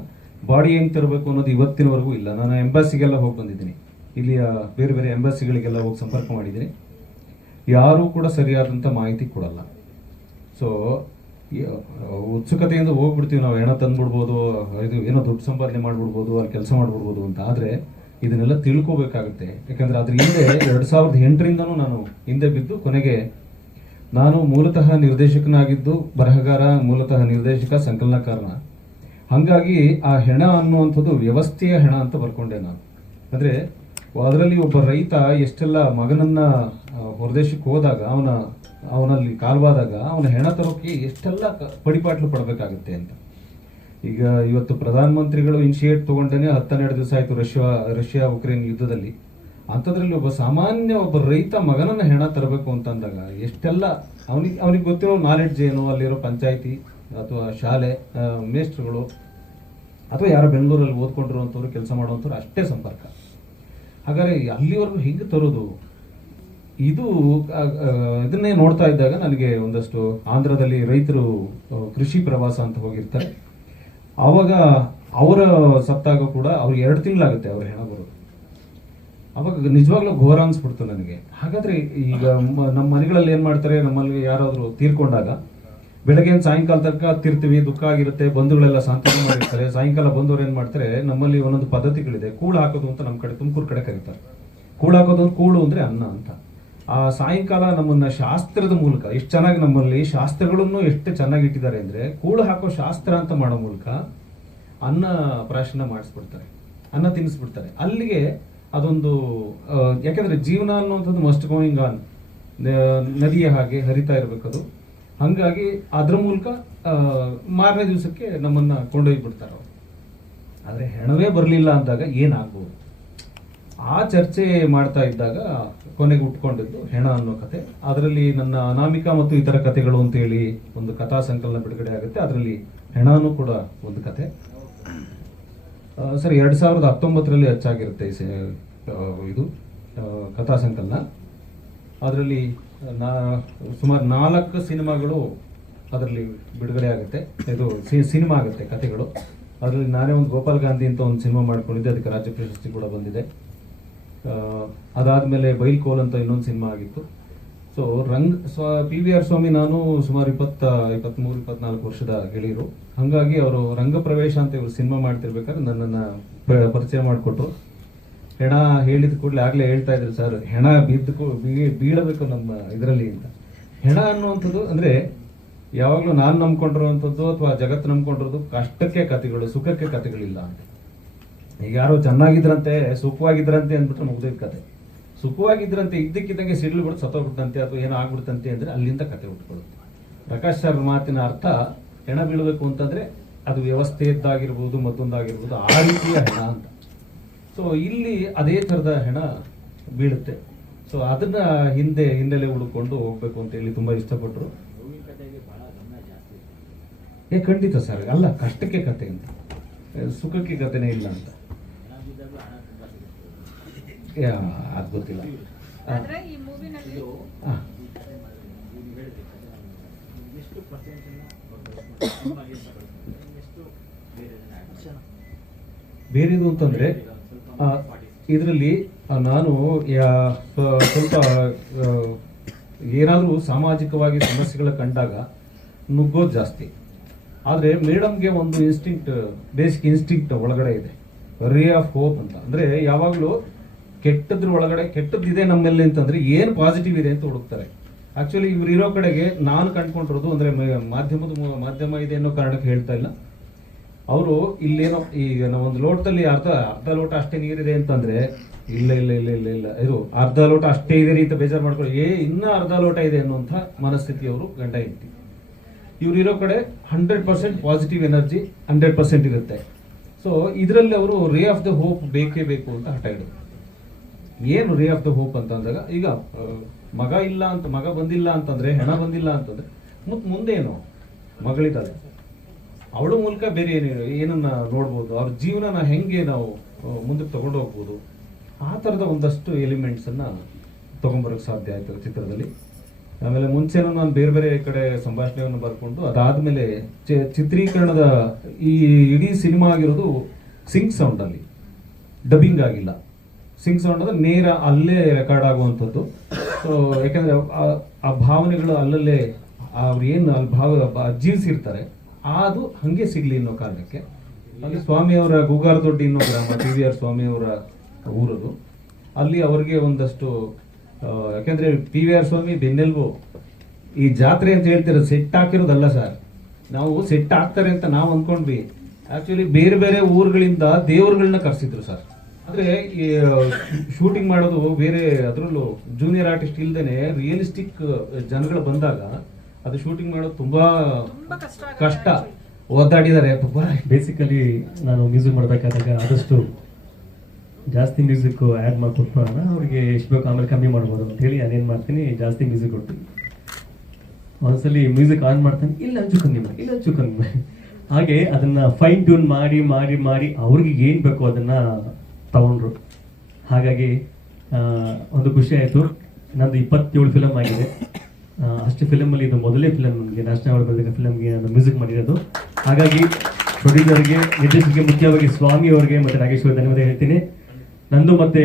ಬಾಡಿ ಹೆಂಗೆ ತರಬೇಕು ಅನ್ನೋದು ಇವತ್ತಿನವರೆಗೂ ಇಲ್ಲ. ನಾನು ಎಂಬಾಸಿಗೆಲ್ಲ ಹೋಗಿ ಬಂದಿದ್ದೀನಿ, ಇಲ್ಲಿಯ ಬೇರೆ ಬೇರೆ ಎಂಬಾಸಿಗಳಿಗೆಲ್ಲ ಹೋಗಿ ಸಂಪರ್ಕ ಮಾಡಿದ್ದೀನಿ. ಯಾರೂ ಕೂಡ ಸರಿಯಾದಂಥ ಮಾಹಿತಿ ಕೊಡಲ್ಲ. ಸೊ ಉತ್ಸುಕತೆಯಿಂದ ಹೋಗ್ಬಿಡ್ತೀವಿ ನಾವು, ಹೆಣ ತಂದ್ಬಿಡ್ಬೋದು, ಇದು ಏನೋ ದುಡ್ಡು ಸಂಪಾದನೆ ಮಾಡ್ಬಿಡ್ಬೋದು, ಅಲ್ಲಿ ಕೆಲಸ ಮಾಡ್ಬಿಡ್ಬೋದು ಅಂತ. ಆದರೆ ಇದನ್ನೆಲ್ಲ ತಿಳ್ಕೋಬೇಕಾಗುತ್ತೆ. ಯಾಕಂದರೆ ಅದ್ರ ಹಿಂದೆ 2008ರಿಂದನೂ ನಾನು ಹಿಂದೆ ಬಿದ್ದು ಕೊನೆಗೆ ನಾನು ಮೂಲತಃ ನಿರ್ದೇಶಕನಾಗಿದ್ದು, ಬರಹಗಾರ, ಮೂಲತಃ ನಿರ್ದೇಶಕ, ಸಂಕಲನಕಾರನ. ಹಾಗಾಗಿ ಆ ಹೆಣ ಅನ್ನುವಂಥದ್ದು ವ್ಯವಸ್ಥೆಯ ಹೆಣ ಅಂತ ಬರ್ಕೊಂಡೆ ನಾನು. ಅಂದರೆ ಅದರಲ್ಲಿ ಒಬ್ಬ ರೈತ ಎಷ್ಟೆಲ್ಲ ಮಗನನ್ನ ಹೊರದೇಶಕ್ಕೆ ಹೋದಾಗ ಅವನಲ್ಲಿ ಕಾಲ್ವಾದಾಗ ಅವನ ಹೆಣ ತರೋಕೆ ಎಷ್ಟೆಲ್ಲ ಪಡಿಪಾಟ್ಲು ಪಡಬೇಕಾಗುತ್ತೆ ಅಂತ. ಈಗ ಇವತ್ತು ಪ್ರಧಾನಮಂತ್ರಿಗಳು ಇನಿಷಿಯೇಟ್ ತಗೊಂಡೇನೆ 10-12 ದಿವಸ ಆಯಿತು ರಷ್ಯಾ ಉಕ್ರೇನ್ ಯುದ್ಧದಲ್ಲಿ. ಅಂಥದ್ರಲ್ಲಿ ಒಬ್ಬ ರೈತ ಮಗನನ್ನ ಹೆಣ ತರಬೇಕು ಅಂತಂದಾಗ ಎಷ್ಟೆಲ್ಲ ಅವನಿಗೆ ಗೊತ್ತಿರೋ ನಾಲೆಡ್ಜ್ ಏನು, ಅಲ್ಲಿರೋ ಪಂಚಾಯಿತಿ ಅಥವಾ ಶಾಲೆ ಮೇಸ್ಟ್ರುಗಳು ಅಥವಾ ಯಾರೋ ಬೆಂಗಳೂರಲ್ಲಿ ಓದ್ಕೊಂಡಿರುವಂಥವ್ರು, ಕೆಲಸ ಮಾಡುವಂಥವ್ರು ಅಷ್ಟೇ ಸಂಪರ್ಕ. ಹಾಗಾದ್ರೆ ಅಲ್ಲಿವರೆಗೂ ಹೆಂಗೆ ತರೋದು? ಇದನ್ನೇ ನೋಡ್ತಾ ಇದ್ದಾಗ ನನಗೆ ಒಂದಷ್ಟು ಆಂಧ್ರದಲ್ಲಿ ರೈತರು ಕೃಷಿ ಪ್ರವಾಸ ಅಂತ ಹೋಗಿರ್ತಾರೆ. ಆವಾಗ ಅವರ ಸತ್ತಾಗ ಕೂಡ ಅವ್ರಿಗೆ 2 ತಿಂಗಳಾಗುತ್ತೆ ಅವ್ರ ಹೆಣ ಬರೋದು. ಅವಾಗ ನಿಜವಾಗ್ಲೂ ಘೋರ ಅನ್ಸ್ಬಿಡ್ತು ನನಗೆ. ಹಾಗಾದ್ರೆ ಈಗ ನಮ್ಮ ಮನೆಗಳಲ್ಲಿ ಏನ್ ಮಾಡ್ತಾರೆ, ನಮ್ಮಲ್ಲಿ ಯಾರಾದ್ರೂ ತೀರ್ಕೊಂಡಾಗ ಬೆಳಗ್ಗೆ ಸಾಯಂಕಾಲ ತನಕ ತಿರ್ತೀವಿ, ದುಃಖ ಆಗಿರುತ್ತೆ, ಬಂಧುಗಳೆಲ್ಲ ಸಾಂತ್ವನ ಮಾಡಿರ್ತಾರೆ. ಸಾಯಂಕಾಲ ಬಂದವ್ರು ಏನ್ ಮಾಡ್ತಾರೆ, ನಮ್ಮಲ್ಲಿ ಒಂದೊಂದು ಪದ್ಧತಿಗಳಿದೆ. ಕೂಳು ಹಾಕೋದು ಅಂತ ನಮ್ಮ ಕಡೆ ತುಮಕೂರು ಕಡೆ ಕರೀತಾರೆ. ಕೂಳು ಹಾಕೋದು, ಕೂಳು ಅಂದ್ರೆ ಅನ್ನ ಅಂತ. ಆ ಸಾಯಂಕಾಲ ನಮ್ಮನ್ನ ಶಾಸ್ತ್ರದ ಮೂಲಕ ಎಷ್ಟು ಚೆನ್ನಾಗಿ, ನಮ್ಮಲ್ಲಿ ಶಾಸ್ತ್ರಗಳನ್ನು ಎಷ್ಟು ಚೆನ್ನಾಗಿ ಇಟ್ಟಿದ್ದಾರೆ ಅಂದ್ರೆ, ಕೂಳು ಹಾಕೋ ಶಾಸ್ತ್ರ ಅಂತ ಮಾಡೋ ಮೂಲಕ ಅನ್ನ ಪ್ರಾಶನ ಮಾಡಿಸ್ಬಿಡ್ತಾರೆ, ಅನ್ನ ತಿನ್ನಿಸ್ಬಿಡ್ತಾರೆ. ಅಲ್ಲಿಗೆ ಅದೊಂದು ಯಾಕೆಂದ್ರೆ ಜೀವನ ಅನ್ನುವಂಥದ್ದು ಮಸ್ಟ್ ಗೋಯಿಂಗ್ ಆನ್, ನದಿಯ ಹಾಗೆ ಹರಿತಾ ಇರ್ಬೇಕದು. ಹಂಗಾಗಿ ಅದ್ರ ಮೂಲಕ ಮಾರನೇ ದಿವಸಕ್ಕೆ ನಮ್ಮನ್ನ ಕೊಂಡೊಯ್ಬಿಡ್ತಾರೆ ಅವರು. ಆದ್ರೆ ಹೆಣವೇ ಬರಲಿಲ್ಲ ಅಂದಾಗ ಏನಾಗ್ಬೋದು? ಆ ಚರ್ಚೆ ಮಾಡ್ತಾ ಇದ್ದಾಗ ಕೊನೆಗೆ ಉಟ್ಕೊಂಡಿದ್ದು ಹೆಣ ಅನ್ನೋ ಕತೆ. ಅದರಲ್ಲಿ ನನ್ನ ಅನಾಮಿಕಾ ಮತ್ತು ಇತರ ಕಥೆಗಳು ಅಂತೇಳಿ ಒಂದು ಕಥಾ ಸಂಕಲನ ಬಿಡುಗಡೆ ಆಗುತ್ತೆ. ಅದರಲ್ಲಿ ಹೆಣನೂ ಕೂಡ ಒಂದು ಕತೆ. ಸರ್ 2019ರಲ್ಲಿ ಅಚ್ಚಾಗಿರುತ್ತೆ ಇದು ಕಥಾ ಸಂಕಲನ. ಅದರಲ್ಲಿ ಸುಮಾರು 4 ಸಿನಿಮಾಗಳು ಅದರಲ್ಲಿ ಬಿಡುಗಡೆ ಆಗುತ್ತೆ. ಇದು ಸಿನಿಮಾ ಆಗುತ್ತೆ ಕಥೆಗಳು. ಅದರಲ್ಲಿ ನಾನೇ ಒಂದು ಗೋಪಾಲ್ ಗಾಂಧಿ ಅಂತ ಒಂದು ಸಿನಿಮಾ ಮಾಡ್ಕೊಂಡಿದ್ದೆ, ಅದಕ್ಕೆ ರಾಜ್ಯ ಪ್ರಶಸ್ತಿ ಕೂಡ ಬಂದಿದೆ. ಅದಾದಮೇಲೆ ಬೈಲ್ಕೋಲ್ ಅಂತ ಇನ್ನೊಂದು ಸಿನಿಮಾ ಆಗಿತ್ತು. ಸೊ PVR ಸ್ವಾಮಿ ನಾನು ಸುಮಾರು 23-24 ವರ್ಷದ ಗೆಳೆಯರು. ಹಾಗಾಗಿ ಅವರು ರಂಗಪ್ರವೇಶ ಅಂತ ಇವರು ಸಿನಿಮಾ ಮಾಡ್ತಿರ್ಬೇಕಾದ್ರೆ ನನ್ನನ್ನು ಪರಿಚಯ ಮಾಡಿಕೊಟ್ರು. ಹೆಣ ಹೇಳಿದ ಕೂಡಲೇ ಆಗಲೇ ಹೇಳ್ತಾ ಇದ್ರು, ಸರ್ ಹೆಣ ಬೀಳಬೇಕು ನಮ್ಮ ಇದರಲ್ಲಿ ಅಂತ. ಹೆಣ ಅನ್ನುವಂಥದ್ದು ಅಂದರೆ ಯಾವಾಗಲೂ ನಾನು ನಂಬ್ಕೊಂಡಿರುವಂಥದ್ದು ಅಥವಾ ಜಗತ್ತು ನಂಬ್ಕೊಂಡಿರೋದು ಕಷ್ಟಕ್ಕೆ ಕಥೆಗಳು, ಸುಖಕ್ಕೆ ಕಥೆಗಳಿಲ್ಲ ಅಂತ. ಈಗ ಯಾರೋ ಚೆನ್ನಾಗಿದ್ರಂತೆ ಸುಖವಾಗಿದ್ರಂತೆ ಅಂದ್ಬಿಟ್ರೆ ಮುಗ್ದಿದ್ದ ಕತೆ. ಸುಖವಾಗಿದ್ರಂತೆ ಇದ್ದಕ್ಕಿದ್ದಂಗೆ ಸಿಡ್ಲು ಬಿಟ್ಟು ಸತ್ತೋಗ್ಬಿಟ್ಟಂತೆ ಅಥವಾ ಏನೋ ಆಗ್ಬಿಡ್ತಂತೆ ಅಂದರೆ ಅಲ್ಲಿಂದ ಕತೆ ಹುಟ್ಕೊಳ್ಳುತ್ತೆ. ಪ್ರಕಾಶ್ ಸರ್ ಮಾತಿನ ಅರ್ಥ ಹೆಣ ಬೀಳಬೇಕು ಅಂತಂದ್ರೆ ಅದು ವ್ಯವಸ್ಥೆಯದ್ದಾಗಿರ್ಬೋದು, ಮತ್ತೊಂದಾಗಿರ್ಬೋದು, ಆ ರೀತಿಯ ಹೆಣ ಅಂತ. ಸೊ ಇಲ್ಲಿ ಅದೇ ಥರದ ಹೆಣ ಬೀಳುತ್ತೆ. ಸೊ ಅದನ್ನ ಹಿನ್ನೆಲೆ ಹುಡುಕೊಂಡು ಹೋಗ್ಬೇಕು ಅಂತ ಹೇಳಿ ತುಂಬಾ ಇಷ್ಟಪಟ್ಟರು. ಖಂಡಿತ ಸರ್, ಅಲ್ಲ ಕಷ್ಟಕ್ಕೆ ಕತೆ ಅಂತ, ಸುಖಕ್ಕೆ ಕತೆನೇ ಇಲ್ಲ ಅಂತ. ಅದು ಗೊತ್ತಿಲ್ಲ. ಆದ್ರೆ ಈ ಮೂವಿನಲ್ಲಿ ಬೇರೆದು ಅಂತಂದ್ರೆ ಇದರಲ್ಲಿ ನಾನು ಸ್ವಲ್ಪ ಏನಾದರೂ ಸಾಮಾಜಿಕವಾಗಿ ಸಮಸ್ಯೆಗಳ ಕಂಡಾಗ ನುಗ್ಗೋದು ಜಾಸ್ತಿ. ಆದರೆ ಮೇಡಮ್ಗೆ ಒಂದು ಬೇಸಿಕ್ ಇನ್ಸ್ಟಿಂಕ್ಟ್ ಒಳಗಡೆ ಇದೆ, ರೇ ಆಫ್ ಹೋಪ್ ಅಂತ. ಅಂದರೆ ಯಾವಾಗಲೂ ಕೆಟ್ಟದ್ರ ಒಳಗಡೆ ಕೆಟ್ಟದ್ದಿದೆ ನಮ್ಮಲ್ಲಿ ಅಂತಂದ್ರೆ ಏನು ಪಾಸಿಟಿವ್ ಇದೆ ಅಂತ ಹುಡುಕ್ತಾರೆ. ಆಕ್ಚುಲಿ ಇವ್ರು ಇರೋ ಕಡೆಗೆ ನಾನು ಕಂಡ್ಕೊಂಡಿರೋದು ಅಂದರೆ ಮಾಧ್ಯಮ ಇದೆ ಅನ್ನೋ ಕಾರಣಕ್ಕೆ ಹೇಳ್ತಾ ಇಲ್ಲ. ಅವರು ಇಲ್ಲೇನೋ ಈಗ ನಾವು ಒಂದು ಲೋಟದಲ್ಲಿ ಅರ್ಧ ಲೋಟ ಅಷ್ಟೇ ನೀರಿದೆ ಅಂತಂದ್ರೆ ಇಲ್ಲ ಇಲ್ಲ ಇಲ್ಲ ಇಲ್ಲ ಇಲ್ಲ ಇದು ಅರ್ಧ ಲೋಟ ಅಷ್ಟೇ ಇದೆ ಅಂತ ಬೇಜಾರು ಮಾಡ್ಕೊಳ್ಳಿ, ಇನ್ನೂ ಅರ್ಧ ಲೋಟ ಇದೆ ಅನ್ನುವಂಥ ಮನಸ್ಥಿತಿಯವರು ಗಂಡ ಹೆಂಡತಿ. ಇವ್ರು ಇರೋ ಕಡೆ 100% ಪಾಸಿಟಿವ್ ಎನರ್ಜಿ 100% ಇರುತ್ತೆ. ಸೊ ಇದರಲ್ಲಿ ಅವರು ರೇ ಆಫ್ ದ ಹೋಪ್ ಬೇಕೇ ಬೇಕು ಅಂತ ಹಠ ಹಿಡಿದ್ರು. ಏನು ರೇ ಆಫ್ ದ ಹೋಪ್ ಅಂತ ಅಂದಾಗ ಈಗ ಮಗ ಬಂದಿಲ್ಲ ಅಂತಂದ್ರೆ, ಹೆಣ ಬಂದಿಲ್ಲ ಅಂತಂದ್ರೆ ಮುಂದೇನು ಮಗಳಿದ್ದಾಳೆ, ಅವಳ ಮೂಲಕ ಬೇರೆ ಏನನ್ನ ನೋಡ್ಬೋದು, ಅವ್ರ ಜೀವನನ ಹೆಂಗೆ ನಾವು ಮುಂದಕ್ಕೆ ತಗೊಂಡು ಹೋಗ್ಬೋದು, ಆ ಥರದ ಒಂದಷ್ಟು ಎಲಿಮೆಂಟ್ಸ್ ಅನ್ನ ತಗೊಂಡ್ಬರೋಕೆ ಸಾಧ್ಯ ಆಯ್ತು ಚಿತ್ರದಲ್ಲಿ. ಆಮೇಲೆ ಮುಂಚೆನೂ ನಾನು ಬೇರೆ ಬೇರೆ ಕಡೆ ಸಂಭಾಷಣೆಯನ್ನು ಬರ್ಕೊಂಡು ಅದಾದ್ಮೇಲೆ ಚಿತ್ರೀಕರಣದ ಈ ಇಡೀ ಸಿನಿಮಾ ಆಗಿರೋದು ಸಿಂಕ್ ಸೌಂಡ್ ಅಲ್ಲಿ, ಡಬ್ಬಿಂಗ್ ಆಗಿಲ್ಲ. ಸಿಂಕ್ ಸೌಂಡ್ ಅಂದ್ರೆ ನೇರ ಅಲ್ಲೇ ರೆಕಾರ್ಡ್ ಆಗುವಂಥದ್ದು. ಸೊ ಯಾಕಂದ್ರೆ ಆ ಭಾವನೆಗಳು ಅಲ್ಲಲ್ಲೇ ಅವ್ರು ಏನು ಅಲ್ಲಿ ಜೀವಿಸಿರ್ತಾರೆ ಅದು ಹಂಗೆ ಸಿಗ್ಲಿ ಅನ್ನೋ ಕಾರಣಕ್ಕೆ ಅಲ್ಲಿ ಸ್ವಾಮಿಯವರ ಗೂಗಾರದೊಡ್ಡಿ ಅನ್ನೋ ಗ್ರಾಮ, PVR ಸ್ವಾಮಿಯವರ ಊರದು. ಅಲ್ಲಿ ಅವ್ರಿಗೆ ಒಂದಷ್ಟು ಯಾಕಂದ್ರೆ PVR ಸ್ವಾಮಿ ಬೆನ್ನೆಲ್ಬು. ಈ ಜಾತ್ರೆ ಅಂತ ಹೇಳ್ತಿರೋ ಸೆಟ್ ಹಾಕಿರೋದಲ್ಲ ಸರ್, ನಾವು ಸೆಟ್ ಹಾಕ್ತಾರೆ ಅಂತ ನಾವು ಅಂದ್ಕೊಂಡ್ವಿ. ಆಕ್ಚುಲಿ ಬೇರೆ ಬೇರೆ ಊರುಗಳಿಂದ ದೇವರುಗಳನ್ನ ಕರೆಸಿದ್ರು ಸರ್. ಆದ್ರೆ ಶೂಟಿಂಗ್ ಮಾಡೋದು ಬೇರೆ, ಅದರಲ್ಲೂ ಜೂನಿಯರ್ ಆರ್ಟಿಸ್ಟ್ ಇಲ್ದೇನೆ ರಿಯಲಿಸ್ಟಿಕ್ ಜನಗಳು ಬಂದಾಗ ಅದು ಶೂಟಿಂಗ್ ಮಾಡೋದು ತುಂಬಾ ಕಷ್ಟ. ಒದ್ದಾಡಿದ್ದಾರೆ ತುಂಬಾ. ಬೇಸಿಕಲಿ ನಾನು ಮ್ಯೂಸಿಕ್ ಮಾಡಬೇಕಾದಾಗ ಆದಷ್ಟು ಜಾಸ್ತಿ ಮ್ಯೂಸಿಕ್ ಆ್ಯಡ್ ಮಾಡಿಕೊಟ್ಬಿಡೋಣ, ಅವ್ರಿಗೆ ಎಷ್ಟು ಬೇಕು ಆಮೇಲೆ ಕಮ್ಮಿ ಮಾಡ್ಬೋದು ಅಂತ ಹೇಳಿ ನಾನೇನು ಮಾಡ್ತೀನಿ, ಜಾಸ್ತಿ ಮ್ಯೂಸಿಕ್ ಕೊಡ್ತೀನಿ. ಒಂದ್ಸಲಿ ಮ್ಯೂಸಿಕ್ ಆನ್ ಮಾಡ್ತಾನೆ, ಇಲ್ಲ ಹಂಚು ಕಮ್ಮಿ ಮಾಡಿ, ಇಲ್ಲ ಹಂಚು ಕಮ್ಮಿ ಮಾಡಿ, ಹಾಗೆ ಅದನ್ನ ಫೈನ್ ಟ್ಯೂನ್ ಮಾಡಿ ಮಾಡಿ ಮಾಡಿ ಅವ್ರಿಗೆ ಏನು ಬೇಕೋ ಅದನ್ನ ತಗೊಂಡ್ರು. ಹಾಗಾಗಿ ಒಂದು ಖುಷಿ ಆಯಿತು. ನಂದು 27 ಫಿಲಮ್ ಆಗಿದೆ. ಅಷ್ಟು ಫಿಲಮಲ್ಲಿ ಇದು ಮೊದಲೇ ಫಿಲಮ್ ನನಗೆ ನ್ಯಾಷನಲ್ ಅವಾರ್ಡ್ ಬಂದಿದ್ದ ಫಿಲಮ್ಗೆ ನಾನು ಮ್ಯೂಸಿಕ್ ಮಾಡಿರೋದು. ಹಾಗಾಗಿ ಪ್ರೊಡ್ಯೂಸರ್ಗೆ, ನಿರ್ದೇಶಕರಿಗೆ, ಮುಖ್ಯವಾಗಿ ಸ್ವಾಮಿ ಅವರಿಗೆ ಮತ್ತು ನಾಗೇಶ್ ಅವರಿಗೆ ಧನ್ಯವಾದ ಹೇಳ್ತೀನಿ. ನಂದು ಮತ್ತು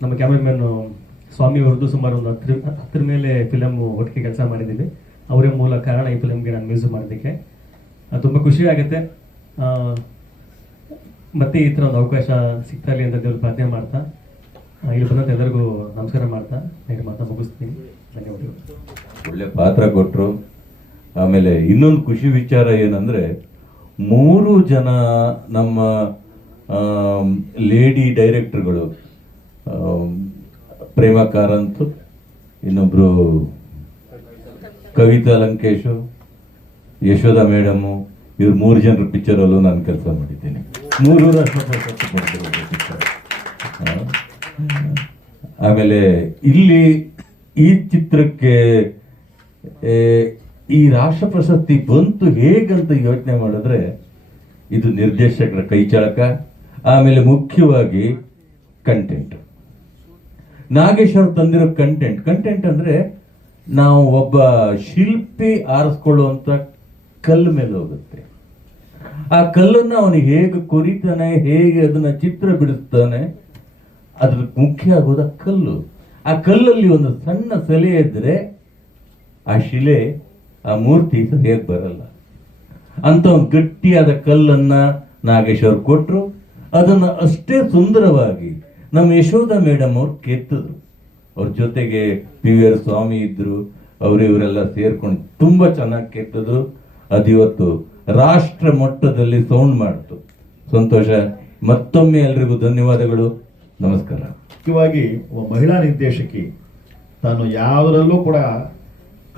ನಮ್ಮ ಕ್ಯಾಮ್ರಾಮನ್ ಸ್ವಾಮಿ ಅವ್ರದ್ದು ಸುಮಾರು ಒಂದು 10 ಮೇಲೆ ಫಿಲಮ್ ಒಟ್ಟಿಗೆ ಕೆಲಸ ಮಾಡಿದ್ದೀವಿ. ಅವರೇ ಮೂಲ ಕಾರಣ ಈ ಫಿಲಮ್ಗೆ ನಾನು ಮ್ಯೂಸಿಕ್ ಮಾಡೋದಕ್ಕೆ. ತುಂಬ ಖುಷಿ ಆಗುತ್ತೆ. ಮತ್ತೆ ಈ ಥರ ಒಂದು ಅವಕಾಶ ಸಿಗ್ತಾಯಿರಲಿ ಅಂತ ದೇವ್ರು ಪ್ರಾರ್ಥನೆ ಮಾಡ್ತಾ ಇಲ್ಲಿ ಬಂದಂತ ಎಲ್ಲರಿಗೂ ನಮಸ್ಕಾರ ಮಾಡ್ತಾ ಮಾತಾ ಮುಗಿಸ್ತೀನಿ. ಧನ್ಯವಾದಗಳು. ಒಳ್ಳೆ ಪಾತ್ರ ಕೊಟ್ಟರು. ಆಮೇಲೆ ಇನ್ನೊಂದು ಖುಷಿ ವಿಚಾರ ಏನಂದ್ರೆ 3 ಜನ ನಮ್ಮ ಲೇಡಿ ಡೈರೆಕ್ಟರ್ಗಳು, ಪ್ರೇಮ ಕಾರಂತ್, ಇನ್ನೊಬ್ರು ಕವಿತಾ ಲಂಕೇಶು, ಯಶೋಧ ಮೇಡಮು, ಇವ್ರು 3 ಜನರ ಪಿಕ್ಚರಲ್ಲೂ ನಾನು ಕೆಲಸ ಮಾಡಿದ್ದೀನಿ. 3 ರಾಷ್ಟ್ರ ಪ್ರಶಸ್ತಿ ಪಡೆದಿರೋ ಪಿಕ್ಚರ್. ಆಮೇಲೆ ಇಲ್ಲಿ ಈ ಚಿತ್ರಕ್ಕೆ ಈ ರಾಷ್ಟ್ರ ಪ್ರಶಸ್ತಿ ಬಂತು ಹೇಗಂತ ಯೋಚನೆ ಮಾಡಿದ್ರೆ ಇದು ನಿರ್ದೇಶಕರ ಕೈಚಳಕ, ಆಮೇಲೆ ಮುಖ್ಯವಾಗಿ ಕಂಟೆಂಟ್. ನಾಗೇಶ್ ಅವರು ತಂದಿರೋ ಕಂಟೆಂಟ್ ಅಂದ್ರೆ ನಾವು ಒಬ್ಬ ಶಿಲ್ಪಿ ಆರಿಸ್ಕೊಳ್ಳುವಂತ ಕಲ್ಲು ಮೇಲೆ ಹೋಗುತ್ತೆ. ಆ ಕಲ್ಲನ್ನ ಅವನಿಗೆ ಹೇಗೆ ಕೊರಿತಾನೆ, ಹೇಗೆ ಅದನ್ನ ಚಿತ್ರ ಬಿಡಿಸ್ತಾನೆ, ಅದ್ರ ಮುಖ್ಯ ಆಗೋದ ಕಲ್ಲು. ಆ ಕಲ್ಲಲ್ಲಿ ಒಂದು ಸಣ್ಣ ಸೆಲೆ ಇದ್ರೆ ಆ ಶಿಲೆ, ಆ ಮೂರ್ತಿ ಹೇಗೆ ಬರಲ್ಲ ಅಂತ ಒಂದು ಗಟ್ಟಿಯಾದ ಕಲ್ಲನ್ನ ನಾಗೇಶ್ ಅವ್ರು ಕೊಟ್ರು. ಅದನ್ನ ಅಷ್ಟೇ ಸುಂದರವಾಗಿ ನಮ್ಮ ಯಶೋಧ ಮೇಡಮ್ ಅವ್ರು ಕೆತ್ತಿದ್ರು. ಅವ್ರ ಜೊತೆಗೆ PVR ಸ್ವಾಮಿ ಇದ್ರು, ಇವರೆಲ್ಲ ಸೇರ್ಕೊಂಡು ತುಂಬಾ ಚೆನ್ನಾಗಿ ಕೆತ್ತಿದ್ರು. ಅದಿವತ್ತು ರಾಷ್ಟ್ರ ಮಟ್ಟದಲ್ಲಿ ಸೌಂಡ್ ಮಾಡ್ತು. ಸಂತೋಷ. ಮತ್ತೊಮ್ಮೆ ಎಲ್ರಿಗೂ ಧನ್ಯವಾದಗಳು. ನಮಸ್ಕಾರ. ಮುಖ್ಯವಾಗಿ ಒಬ್ಬ ಮಹಿಳಾ ನಿರ್ದೇಶಕಿ ತಾನು ಯಾವುದರಲ್ಲೂ ಕೂಡ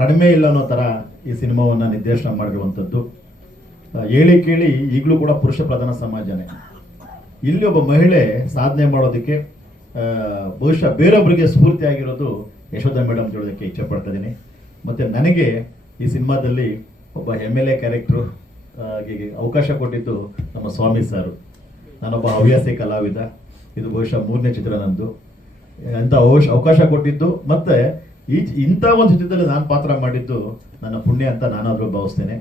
ಕಡಿಮೆ ಇಲ್ಲ ಅನ್ನೋ ಥರ ಈ ಸಿನಿಮಾವನ್ನು ನಿರ್ದೇಶನ ಮಾಡಿರುವಂಥದ್ದು. ಹೇಳಿ ಕೇಳಿ ಈಗಲೂ ಕೂಡ ಪುರುಷ ಪ್ರಧಾನ ಸಮಾಜನೇ. ಇಲ್ಲಿ ಒಬ್ಬ ಮಹಿಳೆ ಸಾಧನೆ ಮಾಡೋದಕ್ಕೆ ಬಹುಶಃ ಬೇರೊಬ್ಬರಿಗೆ ಸ್ಫೂರ್ತಿಯಾಗಿರೋದು ಯಶೋಧ ಮೇಡಮ್ ಹೇಳೋದಕ್ಕೆ ಇಚ್ಛೆ ಪಡ್ತಾ ಇದ್ದೀನಿ. ಮತ್ತು ನನಗೆ ಈ ಸಿನಿಮಾದಲ್ಲಿ ಒಬ್ಬ MLA ಕ್ಯಾರೆಕ್ಟ್ರು ಅವಕಾಶ ಕೊಟ್ಟಿದ್ದು ನಮ್ಮ ಸ್ವಾಮಿ ಸರ್. ನಾನೊಬ್ಬ ಹವ್ಯಾಸಿ ಕಲಾವಿದ. ಇದು ಬಹುಶಃ 3ನೇ ಚಿತ್ರ ನಂದು. ಅಂತ ಅವಕಾಶ ಕೊಟ್ಟಿದ್ದು ಮತ್ತೆ ಇಂಥ ಒಂದು ಚಿತ್ರದಲ್ಲಿ ನಾನು ಪಾತ್ರ ಮಾಡಿದ್ದು ನನ್ನ ಪುಣ್ಯ ಅಂತ ನಾನಾದರೂ ಭಾವಿಸ್ತೇನೆ.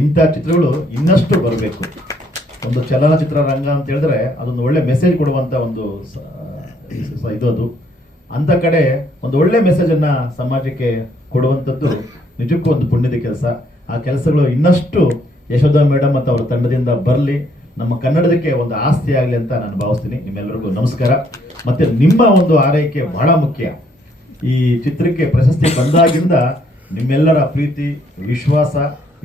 ಇಂಥ ಚಿತ್ರಗಳು ಇನ್ನಷ್ಟು ಬರಬೇಕು. ಒಂದು ಚಲನಚಿತ್ರ ರಂಗ ಅಂತ ಹೇಳಿದ್ರೆ ಅದೊಂದು ಒಳ್ಳೆ ಮೆಸೇಜ್ ಕೊಡುವಂಥ ಒಂದು ಅದು. ಅಂಥ ಕಡೆ ಒಂದು ಒಳ್ಳೆ ಮೆಸೇಜನ್ನು ಸಮಾಜಕ್ಕೆ ಕೊಡುವಂಥದ್ದು ನಿಜಕ್ಕೂ ಒಂದು ಪುಣ್ಯದ ಕೆಲಸ. ಆ ಕೆಲಸಗಳು ಇನ್ನಷ್ಟು ಯಶೋಧ ಮೇಡಮ್ ಮತ್ತು ಅವರ ತಂಡದಿಂದ ಬರಲಿ, ನಮ್ಮ ಕನ್ನಡದಕ್ಕೆ ಒಂದು ಆಸ್ತಿ ಆಗಲಿ ಅಂತ ನಾನು ಭಾವಿಸ್ತೀನಿ. ನಿಮ್ಮೆಲ್ಲರಿಗೂ ನಮಸ್ಕಾರ. ಮತ್ತೆ ನಿಮ್ಮ ಒಂದು ಆರೈಕೆ ಬಹಳ ಮುಖ್ಯ. ಈ ಚಿತ್ರಕ್ಕೆ ಪ್ರಶಸ್ತಿ ಬಂದಾಗಿಂದ ನಿಮ್ಮೆಲ್ಲರ ಪ್ರೀತಿ, ವಿಶ್ವಾಸ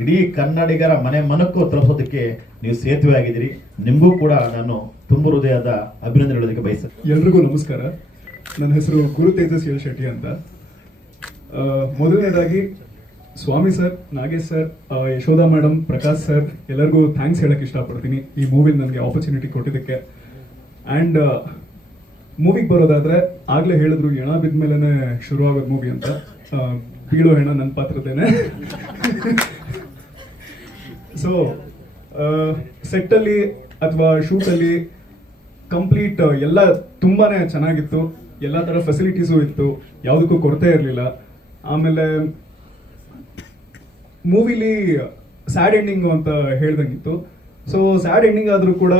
ಇಡೀ ಕನ್ನಡಿಗರ ಮನಕ್ಕೂ ತಲುಪಿಸೋದಕ್ಕೆ ನೀವು ಸೇತುವೆ ಆಗಿದ್ದೀರಿ. ನಿಮಗೂ ಕೂಡ ನಾನು ತುಂಬ ಹೃದಯದ ಅಭಿನಂದನೆ ಹೇಳೋದಕ್ಕೆ ಬಯಸ್ತೇನೆ. ಎಲ್ರಿಗೂ ನಮಸ್ಕಾರ. ನನ್ನ ಹೆಸರು ಗುರು ತೇಜಸ್ ಎಲ್ ಶೆಟ್ಟಿ ಅಂತ. ಮೊದಲನೇದಾಗಿ Swamy sir, Nagesh sir, Yashoda madam, Prakash sir ಎಲ್ಲರಿಗೂ ಥ್ಯಾಂಕ್ಸ್ ಹೇಳಕ್ಕೆ ಇಷ್ಟಪಡ್ತೀನಿ ಈ ಮೂವಿಲಿ ನನಗೆ ಆಪರ್ಚುನಿಟಿ ಕೊಟ್ಟಿದ್ದಕ್ಕೆ. ಆ್ಯಂಡ್ ಮೂವಿಗೆ ಬರೋದಾದ್ರೆ ಆಗಲೇ ಹೇಳಿದ್ರು ಹೆಣ ಬಿದ್ದ ಮೇಲೇ ಶುರುವಾಗೋದು ಮೂವಿ ಅಂತ. ಬೀಳೋ ಹೆಣ ನನ್ನ ಪಾತ್ರದೇನೆ. ಸೊ ಸೆಟ್ಟಲ್ಲಿ ಅಥವಾ ಶೂಟಲ್ಲಿ ಕಂಪ್ಲೀಟ್ ಎಲ್ಲ ತುಂಬಾನೇ ಚೆನ್ನಾಗಿತ್ತು. ಎಲ್ಲ ಥರ ಫೆಸಿಲಿಟೀಸು ಇತ್ತು, ಯಾವುದಕ್ಕೂ ಕೊರತೆ ಇರಲಿಲ್ಲ. ಆಮೇಲೆ ಮೂವಿಲಿ ಸ್ಯಾಡ್ ಎಂಡಿಂಗು ಅಂತ ಹೇಳ್ದಂಗಿತ್ತು. ಸೊ ಸ್ಯಾಡ್ ಎಂಡಿಂಗ್ ಆದರೂ ಕೂಡ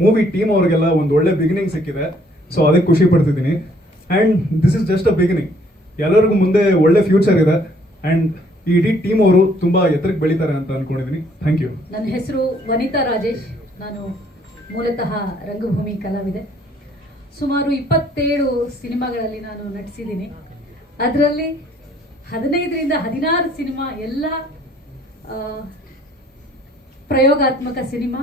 ಮೂವಿ ಟೀಮ್ ಅವ್ರಿಗೆಲ್ಲ ಒಂದು ಒಳ್ಳೆ ಬಿಗಿನಿಂಗ್ ಸಿಕ್ಕಿದೆ. ಸೊ ಅದಕ್ಕೆ ಖುಷಿ ಪಡ್ತಿದ್ದೀನಿ. And this is just a beginning. ಎಲ್ಲರಿಗೂ ಮುಂದೆ ಒಳ್ಳೆ ಫ್ಯೂಚರ್ ಇದೆ. ಆ್ಯಂಡ್ ಈ ಇಡೀ ಟೀಮ್ ಅವರು ತುಂಬ ಎತ್ತರಕ್ಕೆ ಬೆಳೀತಾರೆ ಅಂತ ಅನ್ಕೊಂಡಿದ್ದೀನಿ. Thank you. ನನ್ನ ಹೆಸರು ವನಿತಾ ರಾಜೇಶ್. ನಾನು ಮೂಲತಃ ರಂಗಭೂಮಿ ಕಲಾವಿದೆ. ಸುಮಾರು 27 ಸಿನಿಮಾಗಳಲ್ಲಿ ನಾನು ನಟಿಸಿದ್ದೀನಿ. ಅದರಲ್ಲಿ 15ರಿಂದ 16 ಸಿನಿಮಾ ಎಲ್ಲ ಪ್ರಯೋಗಾತ್ಮಕ ಸಿನಿಮಾ,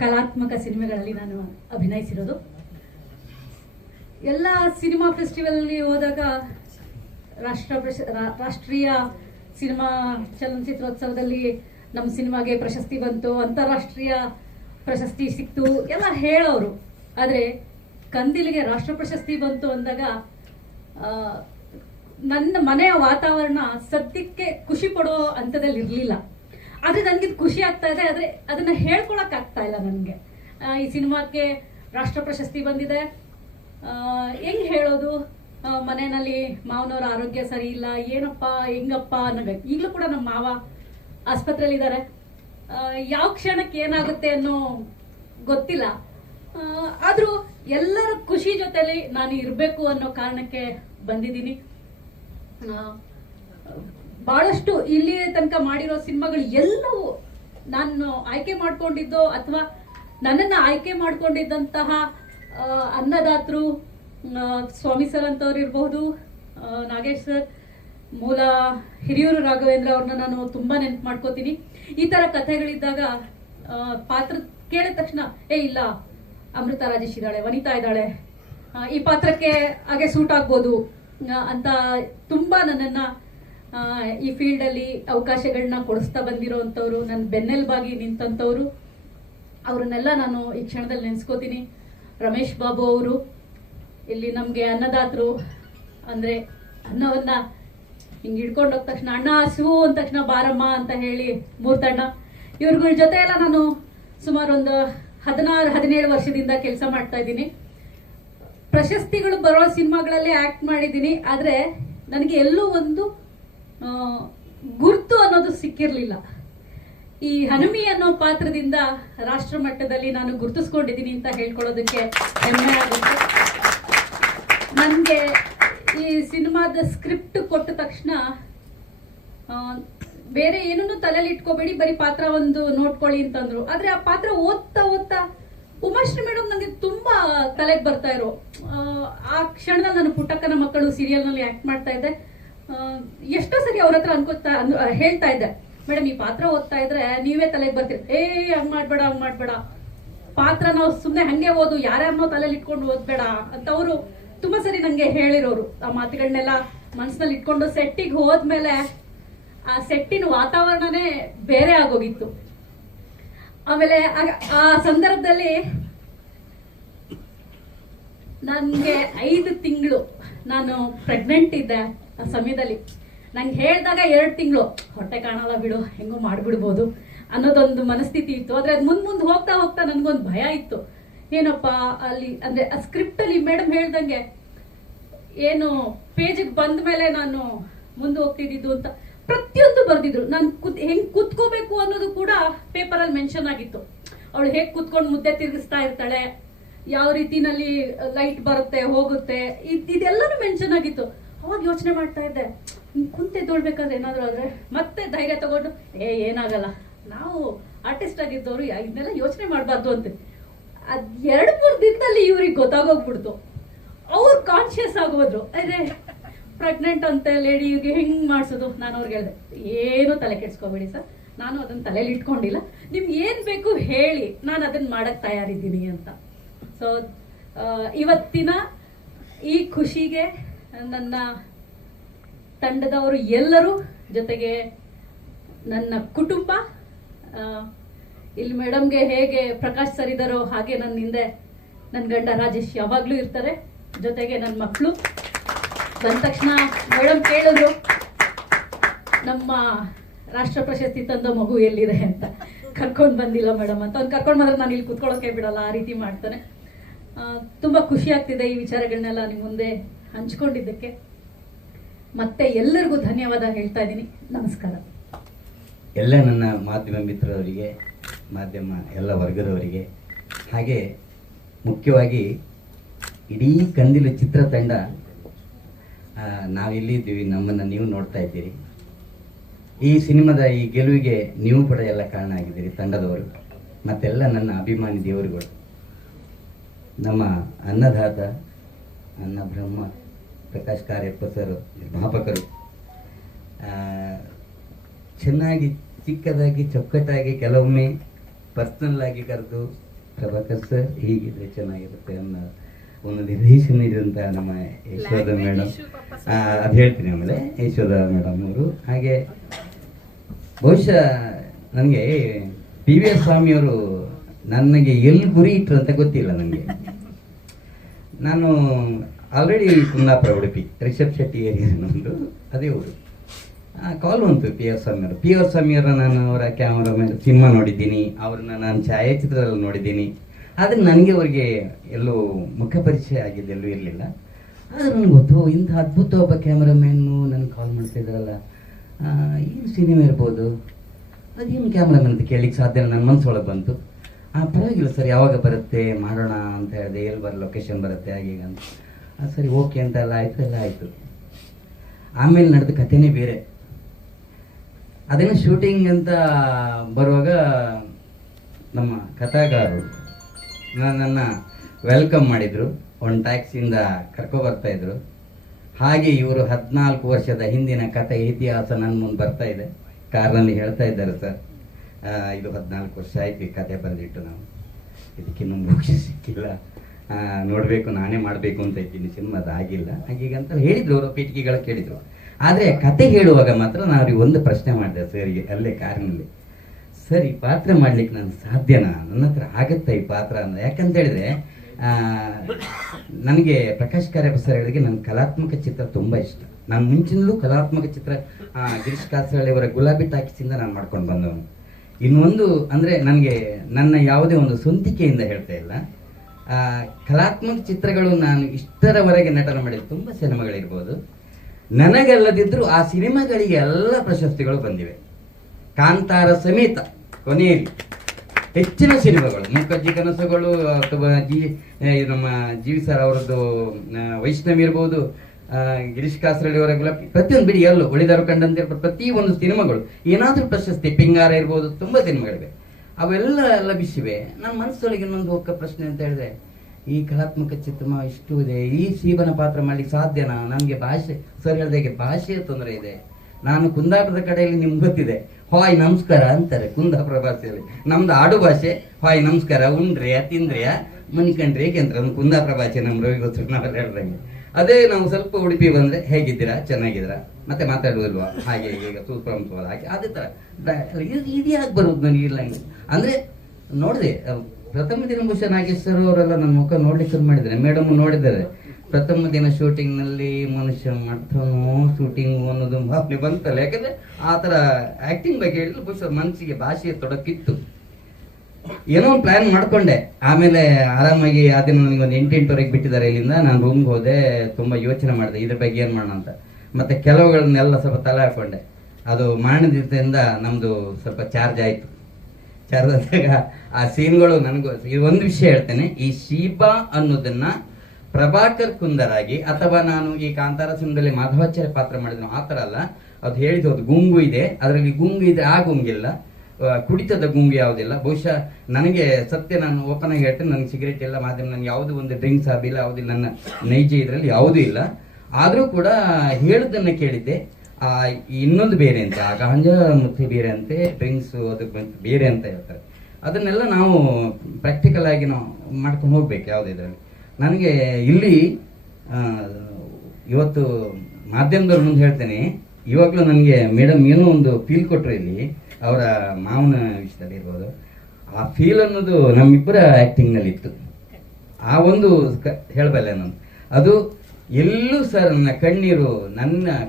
ಕಲಾತ್ಮಕ ಸಿನಿಮಾಗಳಲ್ಲಿ ನಾನು ಅಭಿನಯಿಸಿರೋದು. ಎಲ್ಲ ಸಿನಿಮಾ ಫೆಸ್ಟಿವಲ್ಗೆ ಹೋದಾಗ ರಾಷ್ಟ್ರೀಯ ಸಿನಿಮಾ ಚಲನಚಿತ್ರೋತ್ಸವದಲ್ಲಿ ನಮ್ಮ ಸಿನಿಮಾಗೆ ಪ್ರಶಸ್ತಿ ಬಂತು, ಅಂತಾರಾಷ್ಟ್ರೀಯ ಪ್ರಶಸ್ತಿ ಸಿಕ್ತು ಎಲ್ಲ ಹೇಳೋರು. ಆದರೆ ಕಂದಿಲಿಗೆ ರಾಷ್ಟ್ರ ಪ್ರಶಸ್ತಿ ಬಂತು ಅಂದಾಗ ನನ್ನ ಮನೆಯ ವಾತಾವರಣ ಸದ್ಯಕ್ಕೆ ಖುಷಿ ಪಡೋ ಹಂತದಲ್ಲಿ ಇರಲಿಲ್ಲ. ಆದರೆ ನನಗೆ ಖುಷಿ ಆಗ್ತಾ ಇದೆ, ಆದರೆ ಅದನ್ನು ಹೇಳ್ಕೊಳಕ್ ಆಗ್ತಾ ಇಲ್ಲ ನನಗೆ. ಈ ಸಿನಿಮಾಕ್ಕೆ ರಾಷ್ಟ್ರ ಪ್ರಶಸ್ತಿ ಬಂದಿದೆ, ಹೆಂಗ್ ಹೇಳೋದು? ಮನೆಯಲ್ಲಿ ಮಾವನವರ ಆರೋಗ್ಯ ಸರಿ ಇಲ್ಲ, ಏನಪ್ಪ ಹೆಂಗಪ್ಪ ಅನ್ನೋ. ಈಗಲೂ ಕೂಡ ನಮ್ಮ ಮಾವ ಆಸ್ಪತ್ರೆಯಲ್ಲಿದ್ದಾರೆ. ಯಾವ ಕ್ಷಣಕ್ಕೆ ಏನಾಗುತ್ತೆ ಅನ್ನೋ ಗೊತ್ತಿಲ್ಲ. ಆದರೂ ಎಲ್ಲರ ಖುಷಿ ಜೊತೆಲಿ ನಾನು ಇರಬೇಕು ಅನ್ನೋ ಕಾರಣಕ್ಕೆ ಬಂದಿದ್ದೀನಿ. ಬಹಳಷ್ಟು ಇಲ್ಲಿ ತನಕ ಮಾಡಿರೋ ಸಿನಿಮಾಗಳು ಎಲ್ಲವೂ ನಾನು ಆಯ್ಕೆ ಮಾಡ್ಕೊಂಡಿದ್ದೋ ಅಥವಾ ನನ್ನನ್ನು ಆಯ್ಕೆ ಮಾಡ್ಕೊಂಡಿದ್ದಂತಹ ಅನ್ನದಾತರು ಸ್ವಾಮಿ ಸರ್ ಅಂತವ್ರು ಇರಬಹುದು, ನಾಗೇಶ್ ಸರ್, ಮೂಲ ಹಿರಿಯೂರು ರಾಘವೇಂದ್ರ ಅವ್ರನ್ನ ನಾನು ತುಂಬಾ ನೆನಪು ಮಾಡ್ಕೋತೀನಿ. ಈ ತರ ಕಥೆಗಳಿದ್ದಾಗ ಪಾತ್ರ ಕೇಳಿದ ತಕ್ಷಣ ಇಲ್ಲ ಅಮೃತ ರಾಜೇಶ್ ಇದ್ದಾಳೆ, ವನಿತಾ ಇದ್ದಾಳೆ, ಈ ಪಾತ್ರಕ್ಕೆ ಹಾಗೆ ಸೂಟ್ ಆಗ್ಬೋದು ಅಂತ ತುಂಬಾ ನನ್ನನ್ನ ಈ ಫೀಲ್ಡ್ ಅಲ್ಲಿ ಅವಕಾಶಗಳನ್ನ ಕೊಡಿಸ್ತಾ ಬಂದಿರೋಂಥವ್ರು, ನನ್ನ ಬೆನ್ನೆಲುಬಾಗಿ ನಿಂತಂಥವ್ರು, ಅವ್ರನ್ನೆಲ್ಲ ನಾನು ಈ ಕ್ಷಣದಲ್ಲಿ ನೆನೆಸ್ಕೋತೀನಿ. ರಮೇಶ್ ಬಾಬು ಅವರು, ಇಲ್ಲಿ ನಮಗೆ ಅನ್ನದಾತರು ಅಂದರೆ ಅನ್ನವನ್ನ ಹಿಂಗೆ ಹಿಡ್ಕೊಂಡು ಹೋದ ತಕ್ಷಣ ಅಣ್ಣ ಹಸಿವು ಅಂದ ತಕ್ಷಣ ಬಾರಮ್ಮ ಅಂತ ಹೇಳಿ ಮೂರ್ತಣ್ಣ ಇವ್ರಗಳ ಜೊತೆ ಎಲ್ಲ ನಾನು ಸುಮಾರು ಒಂದು 16-17 ವರ್ಷದಿಂದ ಕೆಲಸ ಮಾಡ್ತಾ ಇದ್ದೀನಿ. ಪ್ರಶಸ್ತಿಗಳು ಬರೋ ಸಿನಿಮಾಗಳಲ್ಲಿ ಆಕ್ಟ್ ಮಾಡಿದ್ದೀನಿ. ಆದರೆ ನನಗೆ ಎಲ್ಲೂ ಒಂದು ಗುರ್ತು ಅನ್ನೋದು ಸಿಕ್ಕಿರಲಿಲ್ಲ. ಈ ಹನುಮಿ ಅನ್ನೋ ಪಾತ್ರದಿಂದ ರಾಷ್ಟ್ರ ಮಟ್ಟದಲ್ಲಿ ನಾನು ಗುರ್ತಿಸ್ಕೊಂಡಿದ್ದೀನಿ ಅಂತ ಹೇಳ್ಕೊಳ್ಳೋದಕ್ಕೆ ಹೆಮ್ಮೆ ಆಗುತ್ತೆ. ನನಗೆ ಈ ಸಿನಿಮಾದ ಸ್ಕ್ರಿಪ್ಟ್ ಕೊಟ್ಟ ತಕ್ಷಣ ಬೇರೆ ಏನನ್ನು ತಲೆಯಲ್ಲಿ ಇಟ್ಕೋಬೇಡಿ, ಬರೀ ಪಾತ್ರ ಒಂದು ನೋಡ್ಕೊಳ್ಳಿ ಅಂತಂದ್ರು. ಆದ್ರೆ ಆ ಪಾತ್ರ ಓದ್ತಾ ಓದ್ತಾ ಉಮಾಶ್ರೀ ಮೇಡಮ್ ನನಗೆ ತುಂಬಾ ತಲೆಗೆ ಬರ್ತಾ ಇರೋ ಆ ಕ್ಷಣದಲ್ಲಿ ನಾನು ಪುಟ್ಟಕ್ಕನ ಮಕ್ಕಳು ಸೀರಿಯಲ್ ನಲ್ಲಿ ಆಕ್ಟ್ ಮಾಡ್ತಾ ಇದ್ದೆ. ಎಷ್ಟೋ ಸರಿ ಅವ್ರ ಹತ್ರ ಹೇಳ್ತಾ ಇದ್ದೆ, ಮೇಡಮ್ ಈ ಪಾತ್ರ ಓದ್ತಾ ಇದ್ರೆ ನೀವೇ ತಲೆಗೆ ಬರ್ತೀರಿ, ಹಂಗ್ ಮಾಡ್ಬೇಡ ಪಾತ್ರ ನಾವು ಸುಮ್ನೆ ಹಂಗೆ ಓದು, ಯಾರ್ಯಾರನ್ನೋ ತಲೆಯಲ್ಲಿ ಇಟ್ಕೊಂಡು ಓದ್ಬೇಡ ಅಂತ ಅವರು ತುಂಬಾ ಸರಿ ನಂಗೆ ಹೇಳಿರೋರು. ಆ ಮಾತುಗಳನ್ನೆಲ್ಲ ಮನಸ್ಸಿನಲ್ಲಿ ಇಟ್ಕೊಂಡು ಸೆಟ್ಟಿಗೆ ಹೋದ್ಮೇಲೆ ಆ ಸೆಟ್ಟಿನ ವಾತಾವರಣನೇ ಬೇರೆ ಆಗೋಗಿತ್ತು. ಆಮೇಲೆ ಆ ಸಂದರ್ಭದಲ್ಲಿ ನನಗೆ 5 ತಿಂಗಳು ನಾನು ಪ್ರೆಗ್ನೆಂಟ್ ಇದ್ದೆ. ಆ ಸಮಯದಲ್ಲಿ ನಂಗೆ ಹೇಳಿದಾಗ 2 ತಿಂಗಳು ಹೊಟ್ಟೆ ಕಾಣಲ್ಲ ಬಿಡು, ಹೆಂಗೋ ಮಾಡ್ಬಿಡ್ಬೋದು ಅನ್ನೋದೊಂದು ಮನಸ್ಥಿತಿ ಇತ್ತು. ಆದ್ರೆ ಅದು ಮುಂದೆ ಹೋಗ್ತಾ ಹೋಗ್ತಾ ನನ್ಗೊಂದು ಭಯ ಇತ್ತು. ಏನಪ್ಪ ಅಲ್ಲಿ ಅಂದ್ರೆ ಆ ಸ್ಕ್ರಿಪ್ಟ್ ಅಲ್ಲಿ ಮೇಡಮ್ ಹೇಳ್ದಂಗೆ ಏನು ಪೇಜಿಗೆ ಬಂದ ಮೇಲೆ ನಾನು ಮುಂದೆ ಹೋಗ್ತಿದ್ದು ಅಂತ ಪ್ರತಿಯೊಂದು ಬರ್ದಿದ್ರು. ನಾನು ಹೆಂಗ್ ಕುತ್ಕೋಬೇಕು ಅನ್ನೋದು ಕೂಡ ಪೇಪರ್ ಅಲ್ಲಿ ಮೆನ್ಷನ್ ಆಗಿತ್ತು. ಅವಳು ಹೇಗ್ ಕುತ್ಕೊಂಡು ಮುದ್ದೆ ತಿರುಗಿಸ್ತಾ ಇರ್ತಾಳೆ, ಯಾವ ರೀತಿನಲ್ಲಿ ಲೈಟ್ ಬರುತ್ತೆ ಹೋಗುತ್ತೆ, ಇದೆಲ್ಲಾನು ಮೆನ್ಷನ್ ಆಗಿತ್ತು. ಅವಾಗ ಯೋಚನೆ ಮಾಡ್ತಾ ಇದ್ದೆ, ಕುಂತೆದ್ದೊಳ್ಬೇಕಾದ್ರೆ ಏನಾದ್ರು ಆದ್ರೆ ಮತ್ತೆ ಧೈರ್ಯ ತಗೊಂಡು ಏನಾಗಲ್ಲ, ನಾವು ಆರ್ಟಿಸ್ಟ್ ಆಗಿದ್ದವರು ಇದನ್ನೆಲ್ಲ ಯೋಚನೆ ಮಾಡಬಾರ್ದು ಅಂತ. ಅದ್ 2-3 ದಿನದಲ್ಲಿ ಇವ್ರಿಗೆ ಗೊತ್ತಾಗೋಗ್ಬಿಡ್ತು. ಅವ್ರು ಕಾನ್ಶಿಯಸ್ ಆಗೋದ್ರು, ಅದೇ ಪ್ರೆಗ್ನೆಂಟ್ ಅಂತ ಲೇಡಿಗೆ ಹೆಂಗ್ ಮಾಡ್ಸೋದು. ನಾನು ಅವ್ರಿಗೆ ಹೇಳಿದೆ, ಏನು ತಲೆ ಕೆಡ್ಸ್ಕೋಬೇಡಿ ಸರ್, ನಾನು ಅದನ್ನ ತಲೆಯಲ್ಲಿ ಇಟ್ಕೊಂಡಿಲ್ಲ, ನಿಮ್ಗೆ ಏನ್ ಬೇಕು ಹೇಳಿ, ನಾನು ಅದನ್ನ ಮಾಡಕ್ ತಯಾರಿದ್ದೀನಿ ಅಂತ. ಸೊ ಇವತ್ತಿನ ಈ ಖುಷಿಗೆ ನನ್ನ ತಂಡದವರು ಎಲ್ಲರೂ, ಜೊತೆಗೆ ನನ್ನ ಕುಟುಂಬ, ಇಲ್ಲಿ ಮೇಡಮ್ಗೆ ಹೇಗೆ ಪ್ರಕಾಶ್ ಸರ್ ಇದ್ದಾರೋ ಹಾಗೆ ನನ್ನ ಹಿಂದೆ ನನ್ನ ಗಂಡ ರಾಜೇಶ್ ಯಾವಾಗ್ಲೂ ಇರ್ತಾರೆ, ಜೊತೆಗೆ ನನ್ನ ಮಕ್ಕಳು. ಬಂದ ತಕ್ಷಣ ಮೇಡಮ್ ಕೇಳಿದ್ರು, ನಮ್ಮ ರಾಷ್ಟ್ರ ಪ್ರಶಸ್ತಿ ತಂದ ಮಗು ಎಲ್ಲಿದೆ ಅಂತ. ಕರ್ಕೊಂಡು ಬಂದಿಲ್ಲ ಮೇಡಮ್ ಅಂತ. ಅವ್ನು ಕರ್ಕೊಂಡು ಬಂದ್ರೆ ನಾನು ಇಲ್ಲಿ ಕುತ್ಕೊಳ್ಳೋಕೆ ಬಿಡಲ್ಲ, ಆ ರೀತಿ ಮಾಡ್ತಾನೆ. ತುಂಬಾ ಖುಷಿ ಆಗ್ತಿದೆ ಈ ವಿಚಾರಗಳನ್ನೆಲ್ಲ ನಿಮ್ಮ ಮುಂದೆ ಹಂಚ್ಕೊಂಡಿದ್ದಕ್ಕೆ. ಮತ್ತೆ ಎಲ್ಲರಿಗೂ ಧನ್ಯವಾದ ಹೇಳ್ತಾ ಇದ್ದೀನಿ. ನಮಸ್ಕಾರ. ಎಲ್ಲ ನನ್ನ ಮಾಧ್ಯಮ ಮಿತ್ರರವರಿಗೆ, ಮಾಧ್ಯಮ ಎಲ್ಲ ವರ್ಗದವರಿಗೆ, ಹಾಗೆ ಮುಖ್ಯವಾಗಿ ಇಡೀ ಕಂದಿಲು ಚಿತ್ರತಂಡ, ನಾವಿಲ್ಲಿದ್ದೀವಿ, ನಮ್ಮನ್ನು ನೀವು ನೋಡ್ತಾ ಇದ್ದೀರಿ. ಈ ಸಿನಿಮಾದ ಈ ಗೆಲುವಿಗೆ ನೀವು ಕೂಡ ಎಲ್ಲ ಕಾರಣ ಆಗಿದ್ದೀರಿ, ತಂಡದವರು, ಮತ್ತೆಲ್ಲ ನನ್ನ ಅಭಿಮಾನಿ ದೇವರುಗಳು, ನಮ್ಮ ಅನ್ನದಾತ, ಅನ್ನ ಬ್ರಹ್ಮ ಪ್ರಕಾಶ್ ಕಾರ್ಯಪ್ಪ ಸರ್, ನಿರ್ಮಾಪಕರು. ಚೆನ್ನಾಗಿ ಚಿಕ್ಕದಾಗಿ ಚೊಕ್ಕಟಾಗಿ ಕೆಲವೊಮ್ಮೆ ಪರ್ಸನಲ್ ಆಗಿ ಕರೆದು, ಪ್ರಭಾಕರ್ ಸರ್ ಹೀಗಿದ್ರೆ ಚೆನ್ನಾಗಿರುತ್ತೆ ಅನ್ನೋ ಒಂದು ನಿರ್ದೇಶನ ನೀಡಿದಂಥ ನಮ್ಮ ಯಶೋಧ ಮೇಡಮ್, ಅದು ಹೇಳ್ತೀನಿ ಆಮೇಲೆ, ಯಶೋಧ ಮೇಡಮ್ ಅವರು. ಹಾಗೆ ಬಹುಶಃ ನನಗೆ PVR ಸ್ವಾಮಿಯವರು ನನಗೆ ಎಲ್ಲಿ ಗುರಿ ಇಟ್ಟರು ಅಂತ ಗೊತ್ತಿಲ್ಲ ನನಗೆ. ನಾನು ಆಲ್ರೆಡಿ ಕುಂದಾಪುರ, ಉಡುಪಿ, ರಿಷಬ್ ಶೆಟ್ಟಿ ಏರಿಯಾ ನಮ್ಮದು, ಅದೇ ಊರು. ಕಾಲ್ ಬಂತು PVR ಸ್ವಾಮಿಯವರು. PVR ಸ್ವಾಮಿಯವರ ನಾನು ಅವರ ಕ್ಯಾಮರಾ ಮೇಲೆ ಸಿನಿಮಾ ನೋಡಿದ್ದೀನಿ, ಅವ್ರನ್ನ ನಾನು ಛಾಯಾಚಿತ್ರದಲ್ಲಿ ನೋಡಿದ್ದೀನಿ. ಆದರೆ ನನಗೆ ಅವ್ರಿಗೆ ಎಲ್ಲೂ ಮುಖ ಪರಿಚಯ ಆಗಿದ್ದು ಎಲ್ಲೂ ಇರಲಿಲ್ಲ. ಆದರೆ ನನಗೆ ಗೊತ್ತು, ಇಂಥ ಅದ್ಭುತ ಒಬ್ಬ ಕ್ಯಾಮ್ರಾಮ್ಯಾನು ನನಗೆ ಕಾಲ್ ಮಾಡ್ತಿದ್ರಲ್ಲ, ಏನು ಸಿನಿಮಾ ಇರ್ಬೋದು, ಅದೇನು ಕ್ಯಾಮ್ರಾಮನ್ ಅಂತ ಕೇಳಲಿಕ್ಕೆ ಸಾಧ್ಯ ನನ್ನ ಮನಸ್ಸೊಳಗೆ ಬಂತು. ಪರವಾಗಿಲ್ಲ ಸರ್, ಯಾವಾಗ ಬರುತ್ತೆ ಮಾಡೋಣ ಅಂತ ಹೇಳಿದೆ, ಎಲ್ಲಿ ಲೊಕೇಶನ್ ಬರುತ್ತೆ ಹಾಗೆ ಅಂತ. ಸರಿ ಓಕೆ ಅಂತ ಎಲ್ಲ ಆಯಿತು. ಆಮೇಲೆ ನಡೆದ ಕಥೆನೇ ಬೇರೆ. ಅದನ್ನು ಶೂಟಿಂಗ್ ಅಂತ ಬರುವಾಗ ನಮ್ಮ ಕಥಾಗಾರರು ನನ್ನನ್ನು ವೆಲ್ಕಮ್ ಮಾಡಿದರು, ಒಂದು ಟ್ಯಾಕ್ಸಿಯಿಂದ ಕರ್ಕೊಬರ್ತಾಯಿದ್ರು. ಹಾಗೆ ಇವರು 14 ವರ್ಷದ ಹಿಂದಿನ ಕಥೆ ಇತಿಹಾಸ ನನ್ನ ಮುಂದೆ ಬರ್ತಾ ಇದೆ, ಕಾರ್ನಲ್ಲಿ ಹೇಳ್ತಾ ಇದ್ದಾರೆ. ಸರ್, ಇದು 14 ವರ್ಷ ಆಯ್ತು ಈ ಕತೆ ಬರೆದಿಟ್ಟು, ನಾವು ಇದಕ್ಕಿನ್ನೂ ಮುಖ್ಯ ಸಿಕ್ಕಿಲ್ಲ, ನೋಡಬೇಕು, ನಾನೇ ಮಾಡಬೇಕು ಅಂತ ಇದ್ದೀನಿ ಸಿನಿಮಾ, ಅದು ಆಗಿಲ್ಲ ಹಾಗೀಗಂತ ಹೇಳಿದ್ರು. ಅವರು ಪೀಠಿಕೆಗಳ ಕೇಳಿದರು. ಆದರೆ ಕತೆ ಹೇಳುವಾಗ ಮಾತ್ರ ನಾನು ಅವ್ರಿಗೆ ಒಂದು ಪ್ರಶ್ನೆ ಮಾಡಿದೆ ಸರ್ಗೆ, ಅಲ್ಲೇ ಕಾರಿನಲ್ಲಿ, ಸರ್ ಈ ಪಾತ್ರ ಮಾಡ್ಲಿಕ್ಕೆ ನಾನು ಸಾಧ್ಯನಾ, ನನ್ನ ಹತ್ರ ಆಗತ್ತಾ ಈ ಪಾತ್ರ ಅಂತ. ಯಾಕಂತ ಹೇಳಿದ್ರೆ ನನಗೆ ಪ್ರಕಾಶ್ ಕಾರ್ಯಪ್ಪ ಸರ್ ಹೇಳಿದ್ರೆ ನನ್ನ ಕಲಾತ್ಮಕ ಚಿತ್ರ ತುಂಬ ಇಷ್ಟ. ನಾನು ಮುಂಚಿನಲ್ಲೂ ಕಲಾತ್ಮಕ ಚಿತ್ರ ಗಿರೀಶ್ ಕಾಸರಳ್ಳಿ ಅವರ ಗುಲಾಬಿ ಟಾಕೀಸಿಂದ ನಾನು ಮಾಡ್ಕೊಂಡು ಬಂದವನು. ಇನ್ನೊಂದು ಅಂದರೆ ನನಗೆ ನನ್ನ ಯಾವುದೇ ಒಂದು ಸ್ವಂತಿಕೆಯಿಂದ ಹೇಳ್ತಾ ಇಲ್ಲ, ಕಲಾತ್ಮಕ ಚಿತ್ರಗಳು ನಾನು ಇಷ್ಟರವರೆಗೆ ನಟನೆ ಮಾಡಿದ ತುಂಬ ಸಿನಿಮಾಗಳಿರ್ಬೋದು, ನನಗಲ್ಲದಿದ್ದರೂ ಆ ಸಿನಿಮಾಗಳಿಗೆ ಎಲ್ಲ ಪ್ರಶಸ್ತಿಗಳು ಬಂದಿವೆ. ಕಾಂತಾರ ಸಮೇತ ಕೊನೆಯಲ್ಲಿ ಹೆಚ್ಚಿನ ಸಿನಿಮಾಗಳು, ಮುಖಜ್ಜಿ ಕನಸುಗಳು ಅಥವಾ ನಮ್ಮ ಜೀವಿ ಸರ್ ಅವರದ್ದು ವೈಷ್ಣವಿ ಇರ್ಬೋದು, ಗಿರೀಶ್ ಕಾಸರಳ್ಳಿ ಅವರ ಗುಲಾಬಿ, ಪ್ರತಿಯೊಂದು ಬಿಡಿ ಎಲ್ಲೋ ಉಳಿದಾರು ಕಂಡಂತೆ ಪ್ರತಿ ಒಂದು ಸಿನಿಮಾಗಳು ಏನಾದರೂ ಪ್ರಶಸ್ತಿ, ಪಿಂಗಾರ ಇರ್ಬೋದು, ತುಂಬ ಸಿನಿಮಾಗಳಿವೆ, ಅವೆಲ್ಲ ಲಭಿಸಿವೆ. ನನ್ನ ಮನಸ್ಸೊಳಗೆ ಇನ್ನೊಂದು ಹೋಗ ಪ್ರಶ್ನೆ ಅಂತ ಹೇಳಿದ್ರೆ, ಈ ಕಲಾತ್ಮಕ ಚಿತ್ರ ಇಷ್ಟು ಇದೆ, ಈ ಶಿವನ ಪಾತ್ರ ಮಾಡ್ಲಿಕ್ಕೆ ಸಾಧ್ಯನಾ? ನಮಗೆ ಭಾಷೆ ಸರ್ ಹೇಳ್ದಾಗೆ ಭಾಷೆಯ ತೊಂದರೆ ಇದೆ. ನಾನು ಕುಂದಾಪುರದ ಕಡೆಯಲ್ಲಿ ನಿಮ್ಗೆ ಗೊತ್ತಿದೆ, ಹಾಯ್ ನಮಸ್ಕಾರ ಅಂತಾರೆ ಕುಂದಾಪುರ ಭಾಷೆಯಲ್ಲಿ. ನಮ್ದು ಆಡು ಭಾಷೆ ಹಾಯ್ ನಮಸ್ಕಾರ, ಉಂಡ್ರಿಯ ತಿಂದ್ರಿಯ ಮನಿಕಂಡ್ರಿ ಏಕೆಂದ್ರೆ ನಮ್ಮ ಕುಂದಾಪುರ ಭಾಷೆ ನಮ್ಮ ರವಿ ಗೊತ್ತು ನಾವೆಲ್ಲ ಹೇಳ್ದಂಗೆ. ಅದೇ ನಾವು ಸ್ವಲ್ಪ ಉಡುಪಿ ಬಂದ್ರೆ ಹೇಗಿದ್ದೀರಾ, ಚೆನ್ನಾಗಿದ್ದೀರಾ, ಮತ್ತೆ ಮಾತಾಡುವುದಿಲ್ವಾ, ಹಾಗೆ ಈಗ ಸೂಪ್ರಮುಖವಾದ ಹಾಗೆ ಅದೇ ತರ ಇದು ಯಾಕೆ ಬರುವುದು ನನಗೆ ಇಲ್ಲ ಅಂದ್ರೆ ನೋಡಿದೆ. ಪ್ರಥಮ ದಿನ ಬಹುಶಃ ನಾಗೇಶ್ವರ ಅವರೆಲ್ಲ ನನ್ನ ಮುಖ ನೋಡ್ಲಿಕ್ಕೆ ಶುರು ಮಾಡಿದ್ದಾರೆ, ಮೇಡಮ್ ನೋಡಿದ್ದಾರೆ. ಪ್ರಥಮ ದಿನ ಶೂಟಿಂಗ್ ನಲ್ಲಿ ಮನುಷ್ಯ ಮಾಡ್ತಾನೋ ಶೂಟಿಂಗ್ ಅನ್ನೋದು ಭಾವನೆ ಬಂತಲ್ಲ, ಯಾಕಂದ್ರೆ ಆ ತರ ಆಕ್ಟಿಂಗ್ ಬಗ್ಗೆ ಹೇಳಿದ್ರೆ ಬಹುಶಃ ಮನಸ್ಸಿಗೆ ಭಾಷೆಯ ತೊಡಕಿತ್ತು. ಏನೋ ಒಂದು ಪ್ಲಾನ್ ಮಾಡ್ಕೊಂಡೆ, ಆಮೇಲೆ ಆರಾಮಾಗಿ ಆ ದಿನ ನನಗೆ ಒಂದು 8-8ವರೆಗೆ ಬಿಟ್ಟಿದ್ದಾರೆ ಇಲ್ಲಿಂದ. ನಾನು ರೂಮ್ಗೆ ಹೋದೆ, ತುಂಬಾ ಯೋಚನೆ ಮಾಡಿದೆ ಇದ್ರ ಬಗ್ಗೆ ಏನ್ ಮಾಡೋಣ ಅಂತ. ಮತ್ತೆ ಕೆಲವುಗಳನ್ನೆಲ್ಲ ಸ್ವಲ್ಪ ತಲೆ ಹಾಕೊಂಡೆ. ಅದು ಮಾರಣದಿಂದ ನಮ್ದು ಸ್ವಲ್ಪ ಚಾರ್ಜ್ ಆಯ್ತು. ಚಾರ್ಜ್ ಆದಾಗ ಆ ಸೀನ್ಗಳು ನನಗೂ ಒಂದು ವಿಷಯ ಹೇಳ್ತೇನೆ, ಈ ಶೀಬಾ ಅನ್ನೋದನ್ನ ಪ್ರಭಾಕರ್ ಕುಂದರಾಗಿ ಅಥವಾ ನಾನು ಈ ಕಾಂತಾರ ಸಿನಿಮಾದಲ್ಲಿ ಮಾಧವಾಚಾರ್ಯ ಪಾತ್ರ ಮಾಡಿದ್ರು ಆ ಥರ ಅಲ್ಲ. ಅದು ಹೇಳಿದ್ದು ಅದು ಗುಂಗು ಇದೆ, ಅದರಲ್ಲಿ ಗುಂಗು ಇದೆ, ಆ ಗುಂಗಿಲ್ಲ, ಕುಡಿತದ ಗುಂಗು ಯಾವುದಿಲ್ಲ. ಬಹುಶಃ ನನಗೆ ಸತ್ಯ ನಾನು ಓಪನ್ ಆಗಿ ಹೇಳ್ತೇನೆ, ನನಗೆ ಸಿಗರೇಟ್ ಇಲ್ಲ, ಮಾಧ್ಯಮ ನನಗೆ ಯಾವುದು ಒಂದು ಡ್ರಿಂಕ್ಸ್ ಆಗಿಲ್ಲ, ಯಾವುದಿಲ್ಲ, ನನ್ನ ನೈಜ ಇದರಲ್ಲಿ ಯಾವುದೂ ಇಲ್ಲ. ಆದರೂ ಕೂಡ ಹೇಳೋದನ್ನ ಕೇಳಿದ್ದೆ, ಇನ್ನೊಂದು ಬೇರೆ ಅಂತೆ, ಆ ಗಾಂಜಾ ಮುತ್ತಿ ಬೇರೆ ಅಂತೆ, ಡ್ರಿಂಕ್ಸ್ ಅದಕ್ಕೆ ಬೇರೆ ಅಂತ ಹೇಳ್ತಾರೆ. ಅದನ್ನೆಲ್ಲ ನಾವು ಪ್ರಾಕ್ಟಿಕಲ್ ಆಗಿ ನಾವು ಮಾಡ್ಕೊಂಡು ಹೋಗ್ಬೇಕು ಯಾವುದಿದ್ರಲ್ಲಿ. ನನಗೆ ಇಲ್ಲಿ ಇವತ್ತು ಮಾಧ್ಯಮದವ್ರ ಮುಂದೆ ಹೇಳ್ತೇನೆ, ಇವಾಗಲೂ ನನಗೆ ಮೇಡಮ್ ಏನೋ ಒಂದು ಫೀಲ್ ಕೊಟ್ಟರು ಇಲ್ಲಿ ಅವರ ಮಾವನ ವಿಷಯದಲ್ಲಿ ಇರ್ಬೋದು. ಆ ಫೀಲ್ ಅನ್ನೋದು ನಮ್ಮಿಬ್ಬರ ಆ್ಯಕ್ಟಿಂಗ್ನಲ್ಲಿ ಇತ್ತು. ಆ ಒಂದು ಹೇಳಬಲ್ಲೆ ನಾನು, ಅದು ಎಲ್ಲೂ ಸರ್ ನನ್ನ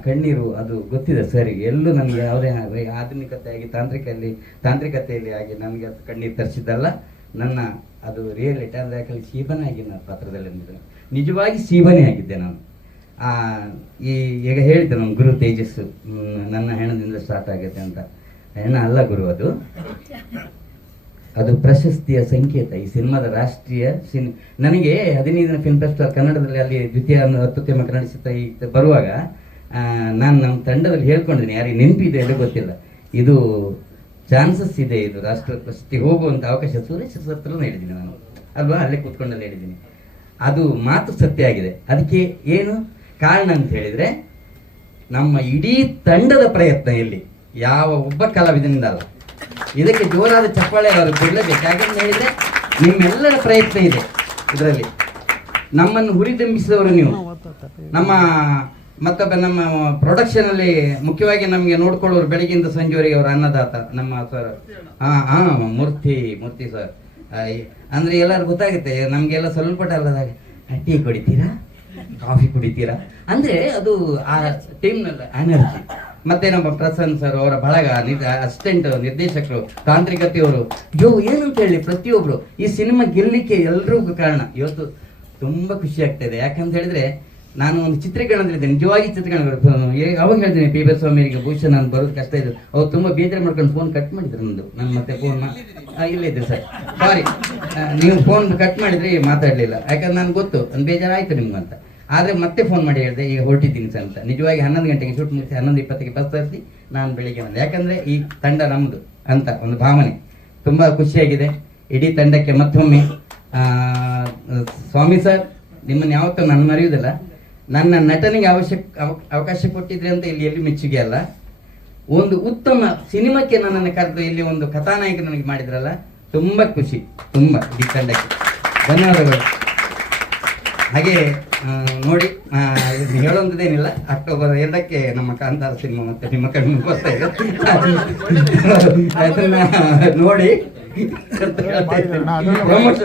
ಕಣ್ಣೀರು ಅದು ಗೊತ್ತಿದೆ ಸರಿಗೆ. ಎಲ್ಲೂ ನನಗೆ ಯಾವುದೇ ಆಧುನಿಕತೆಯಾಗಿ ತಾಂತ್ರಿಕತೆಯಲ್ಲಿ ಆಗಿ ನನಗೆ ಅದು ಕಣ್ಣೀರು ತರಿಸಿದ್ದಲ್ಲ. ನನ್ನ ಅದು ರಿಯಲಿಟಿ ಅಂದರೆ ಯಾಕಂದ್ರೆ ಶೀಬನೇ ಆಗಿದ್ದೆ ನಾನು ಪಾತ್ರದಲ್ಲಿ, ನಿಜವಾಗಿ ಶೀಬನೇ ಆಗಿದ್ದೆ ನಾನು. ಈಗ ಹೇಳಿದ್ದೆ ನಮ್ಮ ಗುರು ತೇಜಸ್ಸು, ನನ್ನ ಹೆಣದಿಂದ ಸ್ಟಾರ್ಟ್ ಆಗುತ್ತೆ ಅಂತ. ಹೆಣ ಅಲ್ಲ ಗುರು, ಅದು ಪ್ರಶಸ್ತಿಯ ಸಂಕೇತ. ಈ ಸಿನಿಮಾದ ರಾಷ್ಟ್ರೀಯ ನನಗೆ 15ನೇ ಫಿಲ್ಮ್ ಫೆಸ್ಟಿವಲ್ ಕನ್ನಡದಲ್ಲಿ ಅಲ್ಲಿ ದ್ವಿತೀಯ ಅತ್ಯುತ್ತಮ ಕನ್ನಡ ಚಿತ್ರ ಬರುವಾಗ ನಾನು ನಮ್ಮ ತಂಡದಲ್ಲಿ ಹೇಳ್ಕೊಂಡಿದ್ದೀನಿ, ಯಾರಿಗೆ ನೆನಪಿದೆ ಎಲ್ಲ ಗೊತ್ತಿಲ್ಲ, ಇದು ಚಾನ್ಸಸ್ ಇದೆ, ಇದು ರಾಷ್ಟ್ರ ಪ್ರಶಸ್ತಿ ಹೋಗುವಂತ ಅವಕಾಶ ಸುರೇಶ್ ಹತ್ರ ಹೇಳಿದ್ದೀನಿ ನಾನು ಅಲ್ವಾ, ಅಲ್ಲೇ ಕೂತ್ಕೊಂಡಲ್ಲಿ ಹೇಳಿದ್ದೀನಿ. ಅದು ಮಾತು ಸತ್ಯ ಆಗಿದೆ. ಅದಕ್ಕೆ ಏನು ಕಾರಣ ಅಂತ ಹೇಳಿದ್ರೆ, ನಮ್ಮ ಇಡೀ ತಂಡದ ಪ್ರಯತ್ನ ಇಲ್ಲಿ, ಯಾವ ಒಬ್ಬ ಕಲಾವಿದನಿಂದ ಅಲ್ಲ. ಇದಕ್ಕೆ ಜೋರಾದ ಚಪ್ಪಾಳೆ ಅವರು ಕೊಡಲೇಬೇಕು. ಯಾಕಂತ ಹೇಳಿದ್ರೆ ನಿಮ್ಮೆಲ್ಲರ ಪ್ರಯತ್ನ ಇದೆ ಇದರಲ್ಲಿ. ನಮ್ಮನ್ನು ಹುರಿದುಂಬಿಸಿದವರು ನೀವು. ಮತ್ತೊಬ್ಬ ನಮ್ಮ ಪ್ರೊಡಕ್ಷನ್ ಅಲ್ಲಿ ಮುಖ್ಯವಾಗಿ ನಮಗೆ ನೋಡ್ಕೊಳ್ಳೋರು ಬೆಳಗಿಂದ ಸಂಜೆವರೆಗೆ ಅವರ ಅನ್ನದಾತ ನಮ್ಮ ಸರ್, ಮೂರ್ತಿ ಸರ್. ಅಂದ್ರೆ ಎಲ್ಲರೂ ಗೊತ್ತಾಗುತ್ತೆ ನಮ್ಗೆಲ್ಲ ಸ್ವಲ್ಪ ಅಲ್ಲದಾಗ, ಟೀ ಕುಡಿತೀರಾ, ಕಾಫಿ ಕುಡಿತೀರಾ ಅಂದ್ರೆ ಅದು ಆ ಟೀಮ್ನಲ್ಲಿ ಎನರ್ಜಿ. ಮತ್ತೆ ನಮ್ಮ ಪ್ರಸನ್ನ ಸರ್ ಅವರ ಬಳಗ, ಅಸಿಸ್ಟೆಂಟ್ ನಿರ್ದೇಶಕರು, ತಾಂತ್ರಿಕತೆಯವರು, ಏನಂತ ಹೇಳಿ ಪ್ರತಿಯೊಬ್ರು ಈ ಸಿನಿಮಾ ಗೆಲ್ಲಿಕ್ಕೆ ಎಲ್ರಿಗೂ ಕಾರಣ. ಇವತ್ತು ತುಂಬಾ ಖುಷಿ ಆಗ್ತಾ ಇದೆ. ಯಾಕಂತ ಹೇಳಿದ್ರೆ ನಾನು ಒಂದು ಚಿತ್ರೀಕರಣದಲ್ಲಿದ್ದೆ, ನಿಜವಾಗಿ ಚಿತ್ರೀಕರಣ. ಅವಾಗ ಹೇಳ್ತೀನಿ ಪಿ.ಬಿ. ಸ್ವಾಮಿಯವರಿಗೆ ಬಹುಶಃ ನಾನು ಬರೋದು ಕಷ್ಟ ಇದ್ದು, ಅವ್ರು ತುಂಬಾ ಬೇಜಾರು ಮಾಡ್ಕೊಂಡು ಫೋನ್ ಕಟ್ ಮಾಡಿದ್ರು ನಂದು. ನಾನು ಮತ್ತೆ ಫೋನ್ ಇಲ್ಲಿದ್ದೆ ಸರ್, ಸಾರಿ ನೀವು ಫೋನ್ ಕಟ್ ಮಾಡಿದ್ರೆ ಮಾತಾಡ್ಲಿಲ್ಲ, ಯಾಕಂದ್ರೆ ನನ್ಗೆ ಗೊತ್ತು ಒಂದು ಬೇಜಾರಾಯ್ತು ನಿಮ್ಗೆ ಅಂತ. ಆದ್ರೆ ಮತ್ತೆ ಫೋನ್ ಮಾಡಿ ಹೇಳಿದೆ, ಈಗ ಹೊರಟಿದ್ದೀನಿ ಸರ್ ಅಂತ. ನಿಜವಾಗಿ 11 ಗಂಟೆಗೆ ಶೂಟ್ ಮುಗಿಸಿ 11:20ಕ್ಕೆ ಬಸ್ ತರಿಸಿ ನಾನು ಬೆಳಿಗ್ಗೆ ಬಂದೆ. ಯಾಕಂದ್ರೆ ಈ ತಂಡ ನಮ್ದು ಅಂತ ಒಂದು ಭಾವನೆ ತುಂಬಾ ಖುಷಿಯಾಗಿದೆ. ಇಡೀ ತಂಡಕ್ಕೆ ಮತ್ತೊಮ್ಮೆ ಸ್ವಾಮಿ ಸರ್, ನಿಮ್ಮನ್ನು ಯಾವತ್ತೂ ನಾನು ಮರೆಯುವುದಿಲ್ಲ. ನನ್ನ ನಟನೆಗೆ ಅವಕಾಶ ಕೊಟ್ಟಿದ್ರೆ ಅಂತ ಇಲ್ಲಿ ಎಲ್ಲಿ ಮೆಚ್ಚುಗೆ ಅಲ್ಲ, ಒಂದು ಉತ್ತಮ ಸಿನಿಮಾಕ್ಕೆ ನನ್ನನ್ನು ಕರೆದು ಇಲ್ಲಿ ಒಂದು ಕಥಾನಾಯಕ ನನಗೆ ಮಾಡಿದ್ರಲ್ಲ, ತುಂಬಾ ಖುಷಿ, ತುಂಬಾ ಇಡೀ ತಂಡಕ್ಕೆ ಧನ್ಯವಾದಗಳು. ಹಾಗೆ ನೋಡಿ, ಹೇಳೋಂಥದ್ದೇನಿಲ್ಲ, ಅಕ್ಟೋಬರ್ 2ಕ್ಕೆ ನಮ್ಮ ಕಾಂತಾರ ಸಿನಿಮಾ ಮತ್ತೆ ನಿಮ್ಮ ಕಣ್ಣು ಬರ್ತಾ ಇದೆ, ಅದನ್ನ ನೋಡಿ ಪ್ರಮೋಷನ್